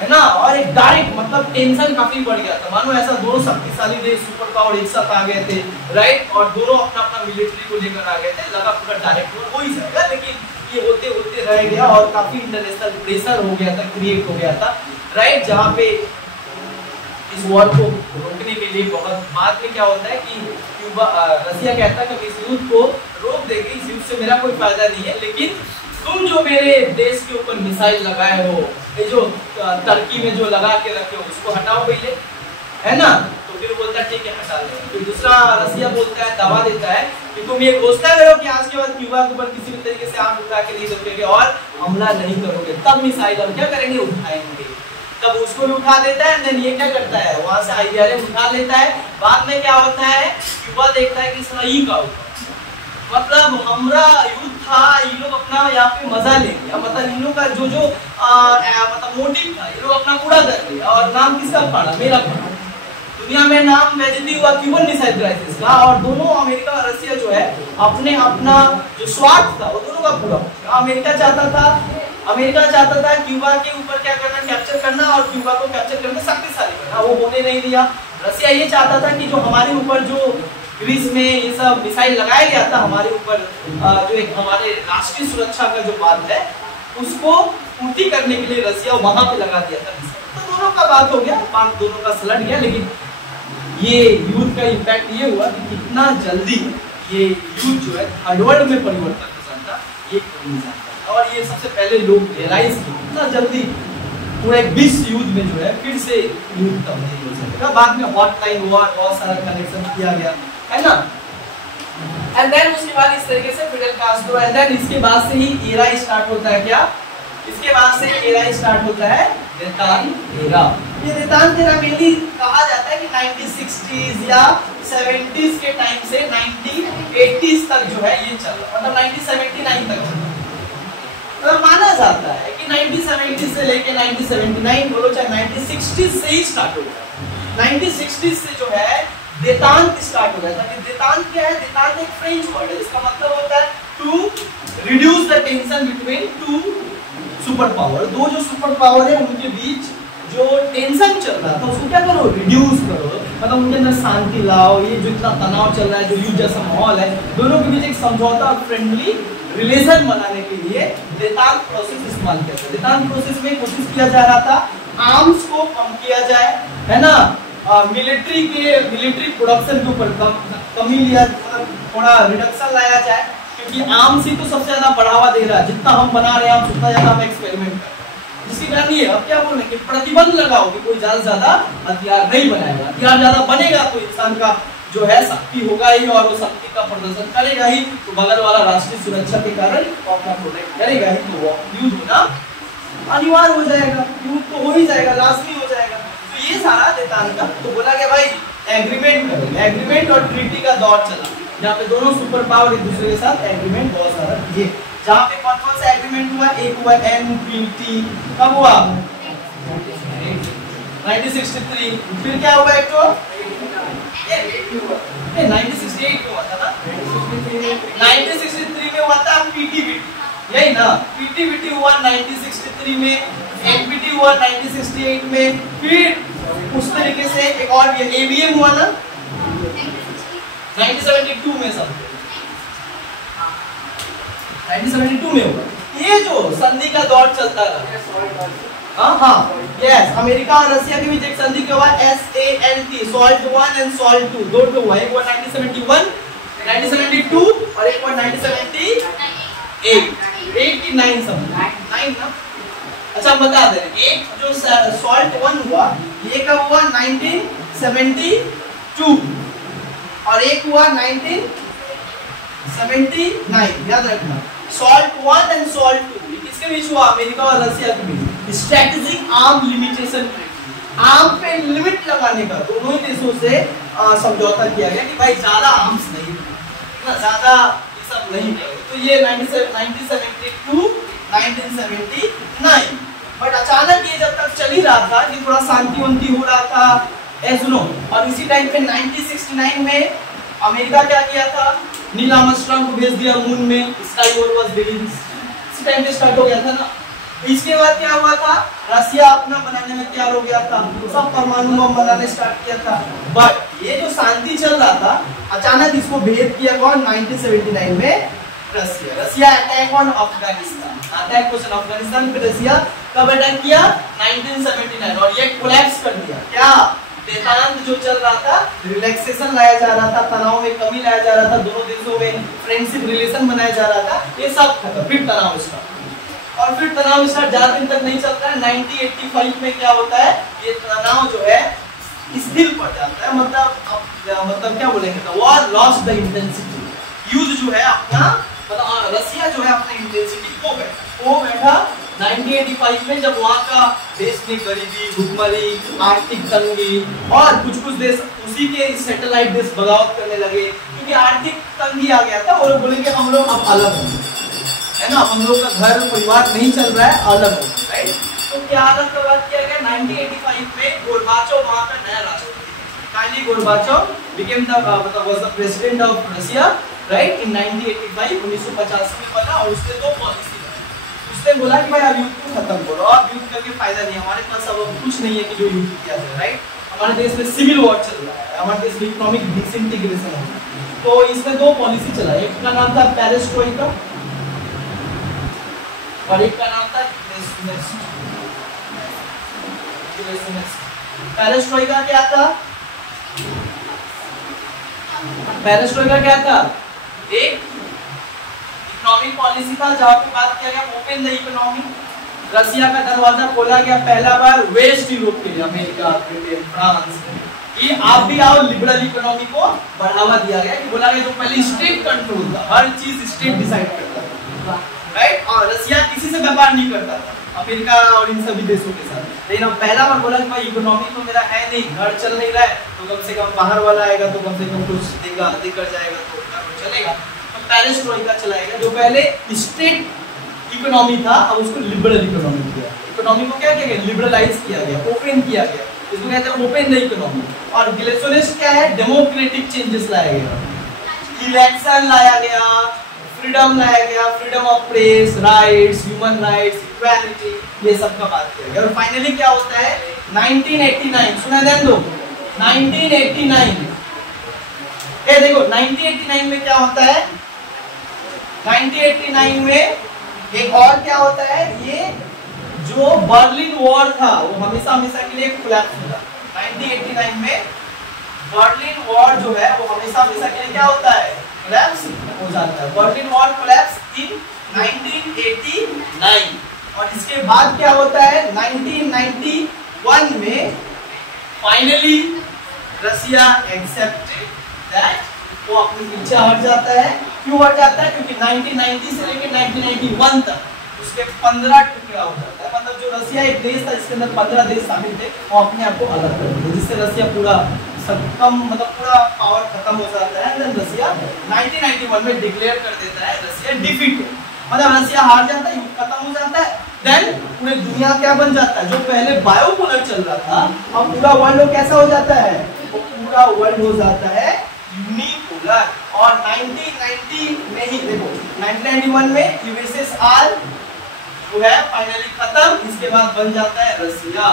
है ना। और एक डायरेक्ट मतलब टेंशन काफी बढ़ गया था, मानो ऐसा दो शक्तिशाली देश सुपर पावर एक साथ आ गए थे, राइट। और दोनों अपना अपना मिलिट्री को लेकर आ गए थे, लगा पूरा डायरेक्ट हो ही जाएगा। लेकिन ये होते होते रह गया और काफी इंटरनेशनल प्रेशर हो गया था, क्रिएट हो गया था, राइट। जहाँ पे इस वॉर को रोकने रोकने के लिए बहुत बाद में क्या होता है कि रसिया कहता है कि इस युद्ध को रोक देंगे, इस युद्ध से मेरा कोई फायदा नहीं है, लेकिन तुम जो मेरे देश के ऊपर मिसाइल लगाए हो, ये जो टर्की में जो लगा के रखे हो उसको हटाओ पहले, है ना। तो फिर बोलता है ठीक है हटा दो। फिर दूसरा रसिया बोलता है, दावा देता है कि तुम ये घोषणा करो कि आज के बाद क्यूबा के ऊपर किसी भी तरीके से आग उठा के नहीं रखोगे और हमला नहीं करोगे, तब मिसाइल हम क्या करेंगे, उठाएंगे। तब उसको भी उठा देता है, देन ये क्या करता है, वहां से IBRM उठा लेता है। बाद में क्या होता है, क्यूबा देखता है कि सही का मतलब हमारा युद्ध था, ये लोग अपना यहाँ पे मजा लेंगे, मतलब इन लोग का जो मतलब मोटिव था, ये लोग अपना पूरा कर लिया और नाम किसका पड़ा, मेरा पड़ा। दुनिया में नाम बेइज्जती हुआ क्यूबन मिसाइल क्राइसिस का, और दोनों अमेरिका और रसिया जो है अपना जो स्वार्थ था वो दोनों का पूरा हो। अमेरिका चाहता था क्यूबा के ऊपर क्या करना, कैप्चर करना, और क्यूबा को कैप्चर करके शक्तिशाली करना, वो होने नहीं दिया। रसिया ये चाहता था कि जो हमारे ऊपर जो ग्रीस में ये सब मिसाइल लगाया गया था हमारे ऊपर, जो एक हमारे राष्ट्रीय सुरक्षा का जो बात है उसको पूर्ति करने के लिए रसिया वहां पे लगा दिया था। तो दोनों का बात हो गया, बात दोनों का सलट गया, लेकिन ये युद्ध का इम्पैक्ट ये हुआ कि कितना जल्दी ये युद्ध जो है थर्ड वर्ल्ड में परिवर्तन हो सकता ये नहीं जानता, और ये सबसे पहले लोग रियलाइज किए कितना जल्दी पूरा एक विश्व युद्ध में जो है फिर से युद्ध तब्दील हो सकेगा। बाद में हॉटलाइन हुआ, बहुत सारा कनेक्शन किया गया, है ना। एंड देन उसके बाद इस तरीके से फिडेल कास्ट्रो, एंड देन इसके बाद से ही एरा स्टार्ट होता है। क्या इसके बाद से एरा स्टार्ट होता है, देतान एरा। ये देतान एरा मेनली कहा जाता है कि 1960s या 70s के टाइम से 1980s तक जो है ये चल रहा, मतलब 1979 तक चल रहा। तो माना जाता है कि 1970 से लेके 1979 बोलो चाहे 1960 से ही स्टार्ट हो गया। 1960 से जो है देतांत स्टार्ट हो गया था। कि देतांत क्या है, देतांत एक फ्रेंच वर्ड है जिसका मतलब होता है to reduce the tension between two super power. दो जो सुपर पावर है उनके बीच जो टेंशन चल रहा था उसको क्या करो, रिड्यूस करो, मतलब उनके अंदर शांति लाओ। ये जो इतना तनाव चल रहा है, जो युद्ध जैसा माहौल है, दोनों के बीच एक समझौता और फ्रेंडली रिलेशन बनाने के लिए देतांत प्रोसेस इस्तेमाल किया था। देतांत प्रोसेस में कोशिश किया जा रहा था आर्म्स को कम किया जाए, है ना, मिलिट्री प्रोडक्शन के ऊपर कमी लिया, थोड़ा रिडक्शन लाया जाए, क्योंकि आर्म्स ही तो सबसे ज्यादा बढ़ावा दे रहा है। जितना हम बना रहे हैं उतना ज्यादा हम एक्सपेरिमेंट कर रहे हैं, जिसके कारण ये अब क्या बोल रहे हैं कि प्रतिबंध लगाओ कि कोई ज्यादा से ज्यादा हथियार नहीं बनाएगा। हथियार ज्यादा बनेगा तो इंसान का जो है शक्ति होगा ही, और वो शक्ति का प्रदर्शन करेगा ही, तो बगल वाला राष्ट्रीय सुरक्षा के कारण वो अपना प्रोटेक्ट करेगा ही, तो वो युद्ध होना अनिवार्य हो जाएगा, युद्ध तो हो ही जाएगा, लाजमी हो जाएगा। तो ये सारा देतांत का, तो बोला गया भाई एग्रीमेंट करेंगे। एग्रीमेंट और ट्रीटी का दौर चला, जहाँ पे दोनों सुपर पावर एक दूसरे के साथ एग्रीमेंट बहुत सारा किए। जहाँ पे कौन कौन सा एग्रीमेंट हुआ, एक हुआ NPT, कब हुआ 1963, फिर क्या हुआ एक तो 1968 में हुआ था ना, 1963 में हुआ था PTBT, यही ना, PTBT हुआ 1963 में, NPT हुआ 1968 में, फिर उस तरीके से एक और ABM हुआ ना 1972 में, सब 1972 में हुआ। ये जो संधि का दौर चलता रहा, हाँ यस, अमेरिका और रशिया के बीच एक संधि क्या हुआ, SALT, SALT 1 एंड SALT 2, दो तो हुआ, एक हुआ 1971, 1972 और एक हुआ 1978, 89 सब 9 ना। अच्छा हम बता दे, एक जो SALT 1 हुआ ये कब हुआ 1972 और एक हुआ 1979, याद रखना। SALT 1 एंड SALT 2 किसके बीच हुआ, अमेरिका और रशिया के बीच। स्ट्रेटेजिक आर्म लिमिटेशन, आर्म पे लिमिट लगाने का दोनों ही देशों से समझौता किया गया कि भाई ज्यादा आर्म्स नहीं, ज्यादा ये सब नहीं करो। तो ये 1972 1979, बट अचानक ये जब तक चल ही रहा था कि थोड़ा शांति वंती हो रहा था सुनो, और इसी टाइम पे 1969 में अमेरिका क्या किया था, नील आर्मस्ट्रांग को भेज दिया मून में, स्काई वॉर वाज बिगिंस, इसी टाइम पे स्टार्ट हो गया था ना। इसके बाद क्या हुआ था, रशिया अपना बनाने में तैयार हो गया था, सब परमाणु बम बनाने स्टार्ट किया था। बट ये जो शांति चल रहा था, अचानक इसको भेद किया कौन, 1979 में Russia attack on Afghanistan, attack question Afghanistan पे रशिया कब अटैक किया, 1979, और ये कोलैप्स कर दिया क्या, देशांत जो चल रहा था, रिलैक्सेशन लाया जा रहा था, तनाव में कमी लाया जा रहा था, दोनों देशों में फ्रेंडशिप रिलेशन बनाया जा रहा था, ये सब खत्म। फिर तनाव स्टार्ट, और फिर तनाव स्टार्ट ज्यादा दिन तक नहीं चलता है। 1985 में क्या होता है, ये तनाव जो है स्थिर पड़ जाता है, मतलब क्या बोलेंगे, वॉर लॉस्ट द इंटेंसिटी। युद्ध जो है अपना, मतलब रसिया जो है अपना इंटेंसिटी खो बैठा 1985 में, जब वहाँ का देश में गरीबी, भुखमरी, आर्थिक तंगी, और कुछ देश उसी के सैटेलाइट देश बगावत करने लगे, क्योंकि आर्थिक तंगी आ गया था। और बोलेंगे हम लोग अब अलग हैं, है ना, हम लोग का घर परिवार नहीं चल रहा है, अलग हो, राइट। तो क्या अलग का बात किया गया 1985 में, गोरबाचोव वहाँ का नया राष्ट्रपति, Mikhail गोरबाचोव became the was the president of Russia, right, in 1985, 1985 में बना। और उसने दो पॉलिसी, उसने बोला कि भाई अब युद्ध को खत्म करो, अब युद्ध करके फायदा नहीं, हमारे पास अब कुछ नहीं है कि जो युद्ध किया जाए, राइट। हमारे देश में सिविल वॉर चल रहा है, हमारे देश में इकोनॉमिक डिसइंटीग्रेशन हो रहा है। तो इसमें दो पॉलिसी चला, एक का नाम था पेरेस्ट्रोइका और एक का नाम था पेरेस्ट्रोइका। क्या था पेरेस्ट्रोइका? क्या था? एक इकोनॉमिक पॉलिसी था जहां पे बात किया गया ओपन द इकोनॉमी, रसिया का दरवाजा खोला गया पहला बार वेस्ट यूरोप के लिए, अमेरिका, ब्रिटेन, फ्रांस, कि आप भी आओ, लिबरल इकोनॉमी को बढ़ावा दिया गया। कि बोला गया जो पहले स्टेट कंट्रोल था, हर चीज स्टेट डिसाइड करता था, राइट, और रसिया किसी से व्यापार नहीं करता था, अमेरिका और इन सभी देशों के साथ। लेकिन अब पहला बार बोला कि भाई इकोनॉमी तो मेरा है नहीं, घर चल नहीं रहा है, तो कम से कम बाहर वाला आएगा तो कम से कम कुछ देगा, देकर जाएगा तो चलेगा। तो पेरेस्ट्रोइका चलाएगा, जो पहले स्टेट इकोनॉमी था अब उसको लिबरल इकोनॉमी किया। इकोनॉमी को क्या किया गया? लिबरलाइज किया गया, ओपन किया गया, इसको कहते हैं ओपन द इकोनॉमी। और ग्लेसोलिस्ट क्या है? डेमोक्रेटिक चेंजेस लाया गया, इलेक्शन लाया गया, फ्रीडम लाया गया, freedom of press, rights, human rights, equality, ये सब का बात किया गया। और फाइनली क्या होता है 1989, सुना ध्यान दो, 1989, ये देखो 1989 में क्या होता है, 1989 में एक और क्या होता है, ये जो बर्लिन वॉर था वो हमेशा हमेशा के लिए कोलैप्स होता है। 1989 में बर्लिन वॉर जो है वो हमेशा हमेशा के लिए क्या होता है, कोलैप्स हो जाता है। बर्लिन वॉर कोलैप्स इन 1989। और इसके बाद क्या होता है 1991 में फाइनली रसिया एक्सेप्टेड दैट, वो अपनी इच्छा हट जाता है। क्यों हट जाता है? क्योंकि 1990 से लेकर 1991 तक उसके 15 टुकड़ा हो जाता है। मतलब जो रसिया एक देश था जिसके अंदर 15 देश शामिल थे, वो अपने आप को अलग कर देते, जिससे रसिया पूरा पूरा पावर खत्म हो जाता है। देन रसिया 1991 में डिक्लेयर कर देता है रसिया डिफीटेड, मतलब रसिया हार जाता है, युद्ध खत्म हो जाता है। देन पूरी दुनिया क्या बन जाता है, जो पहले बायोपोलर चल रहा था अब पूरा वर्ल्ड कैसा हो जाता है, वो पूरा वर्ल्ड हो जाता है यूनिपोलर। और 1990 में ही देखो 1991 में यूएसएसआर जो है फाइनली खत्म, इसके बाद बन जाता है रसिया,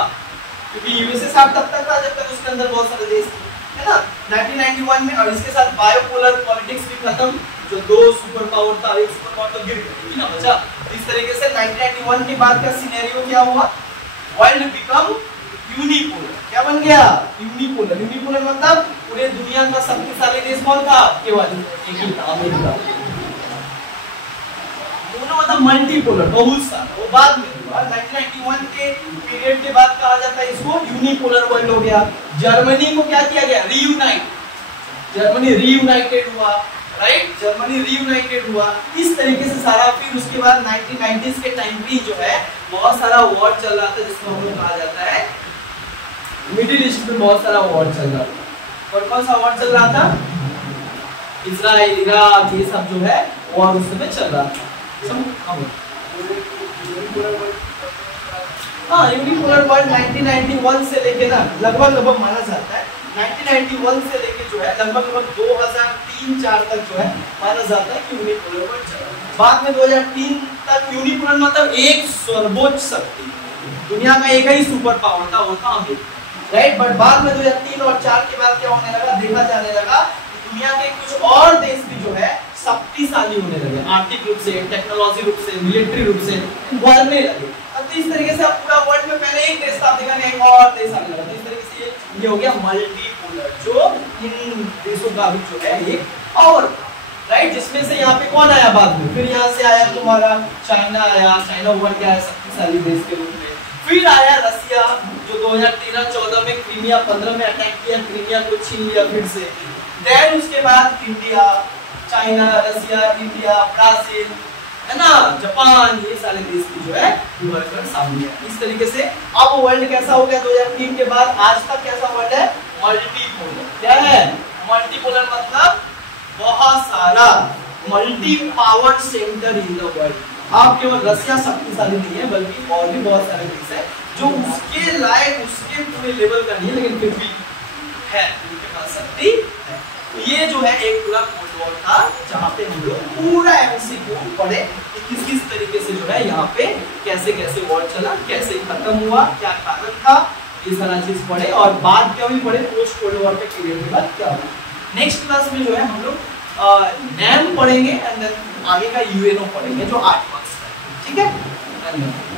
क्योंकि यूएसएसआर तब तक था जब तक उसके अंदर बहुत सारे देश थे, है ना, 1991 में। और इसके साथ बायोपोलर पॉलिटिक्स भी खत्म, जो दो सुपर पावर था, एक सुपर पावर तो गिर गई ना, बचा। इस तरीके से 1991 के बाद का सिनेरियो क्या हुआ, वर्ल्ड बिकम यूनिपोलर। क्या बन गया? यूनिपोलर। यूनिपोलर मतलब पूरे दुनिया का शक्तिशाली देश कौन था? केवल एक ही था, अमेरिका। दोनों मतलब मल्टीपोलर, बहुत सारा, वो बाद में हुआ। 1991 के पीरियड के बाद कहा जाता है इसको यूनिपोलर वर्ल्ड हो गया। जर्मनी को क्या किया गया? रीयूनाइट, जर्मनी रीयूनाइटेड हुआ, राइट, जर्मनी रीयूनाइटेड हुआ। इस तरीके से सारा। फिर उसके बाद 1990s के टाइम पे जो है बहुत सारा वॉर चल रहा था, जिसको हम लोग कहा जाता है मिडिल ईस्ट में बहुत सारा वॉर चल रहा था। और कौन सा वॉर चल रहा था? इजराइल, इराक, ये सब जो है वॉर उस समय चल रहा था। हाँ, यूनिपोलर वर्ल्ड 1991 से लेके ना लगभग माना जाता है 1991 से लेके जो है लगभग 2003-4 तक जो है माना जाता है कि यूनिपोलर वर्ल्ड चल रहा है। बाद में 2003 तक यूनिपोलर मतलब एक सर्वोच्च शक्ति, दुनिया का एक ही सुपर पावर था, वो था अमेरिका, राइट। बट बाद में 2003 और 4 के बाद क्या होने लगा, देखा जाने लगा कि दुनिया के कुछ और देश भी जो है शक्तिशाली होने लगे, आर्थिक रूप से, टेक्नोलॉजी रूप से, मिलिट्री रूप से बढ़ने लगे। अब तो इस तरीके से अब पूरा वर्ल्ड में पहले एक देश था, देखा नहीं, एक और देश आने लगा। इस तरीके से ये हो गया मल्टीपोलर, जो इन देशों का भी जो है एक पावर, राइट, जिसमें से यहाँ पे कौन आया बाद में, फिर यहाँ से आया तुम्हारा चाइना आया, चाइना हुआ क्या है शक्तिशाली देश के रूप में, फिर आया रसिया जो 2013-14 में क्रीमिया 15 में अटैक किया, क्रीमिया को छीन लिया फिर से, देन उसके बाद इंडिया, चाइना, रसिया, इंडिया, ब्राजील, है ना, जापान, ये सारे देश की जो है उभर सामने है। इस तरीके से अब वर्ल्ड कैसा हो गया 2003 के बाद, आज तक कैसा वर्ल्ड है, मल्टीपोलर। क्या है मल्टीपोलर, मतलब बहुत सारा, multi power centre in the world. आप केवल रसिया शक्तिशाली नहीं है, बल्कि और भी बहुत सारे देश है जो उसके लायक, उसके पूरे लेवल का नहीं है, लेकिन फिर भी है, उनके पास शक्ति है। तो ये जो है एक पूरा कोल्ड वॉर था, जहाँ पे हम लोग पूरा एमसीक्यू पढ़े कि किस तरीके से जो है यहाँ पे कैसे कैसे वॉर चला, कैसे खत्म हुआ, क्या कारण था, ये सारा चीज पढ़े, और बाद क्या भी पढ़े पोस्ट कोल्ड वॉर के पीरियड के बाद क्या हुआ। नेक्स्ट क्लास में जो है हम लोग नैम पढ़ेंगे एंड देन आगे का यूएनओ पढ़ेंगे जो 8 मार्क्स का है। ठीक है, धन्यवाद।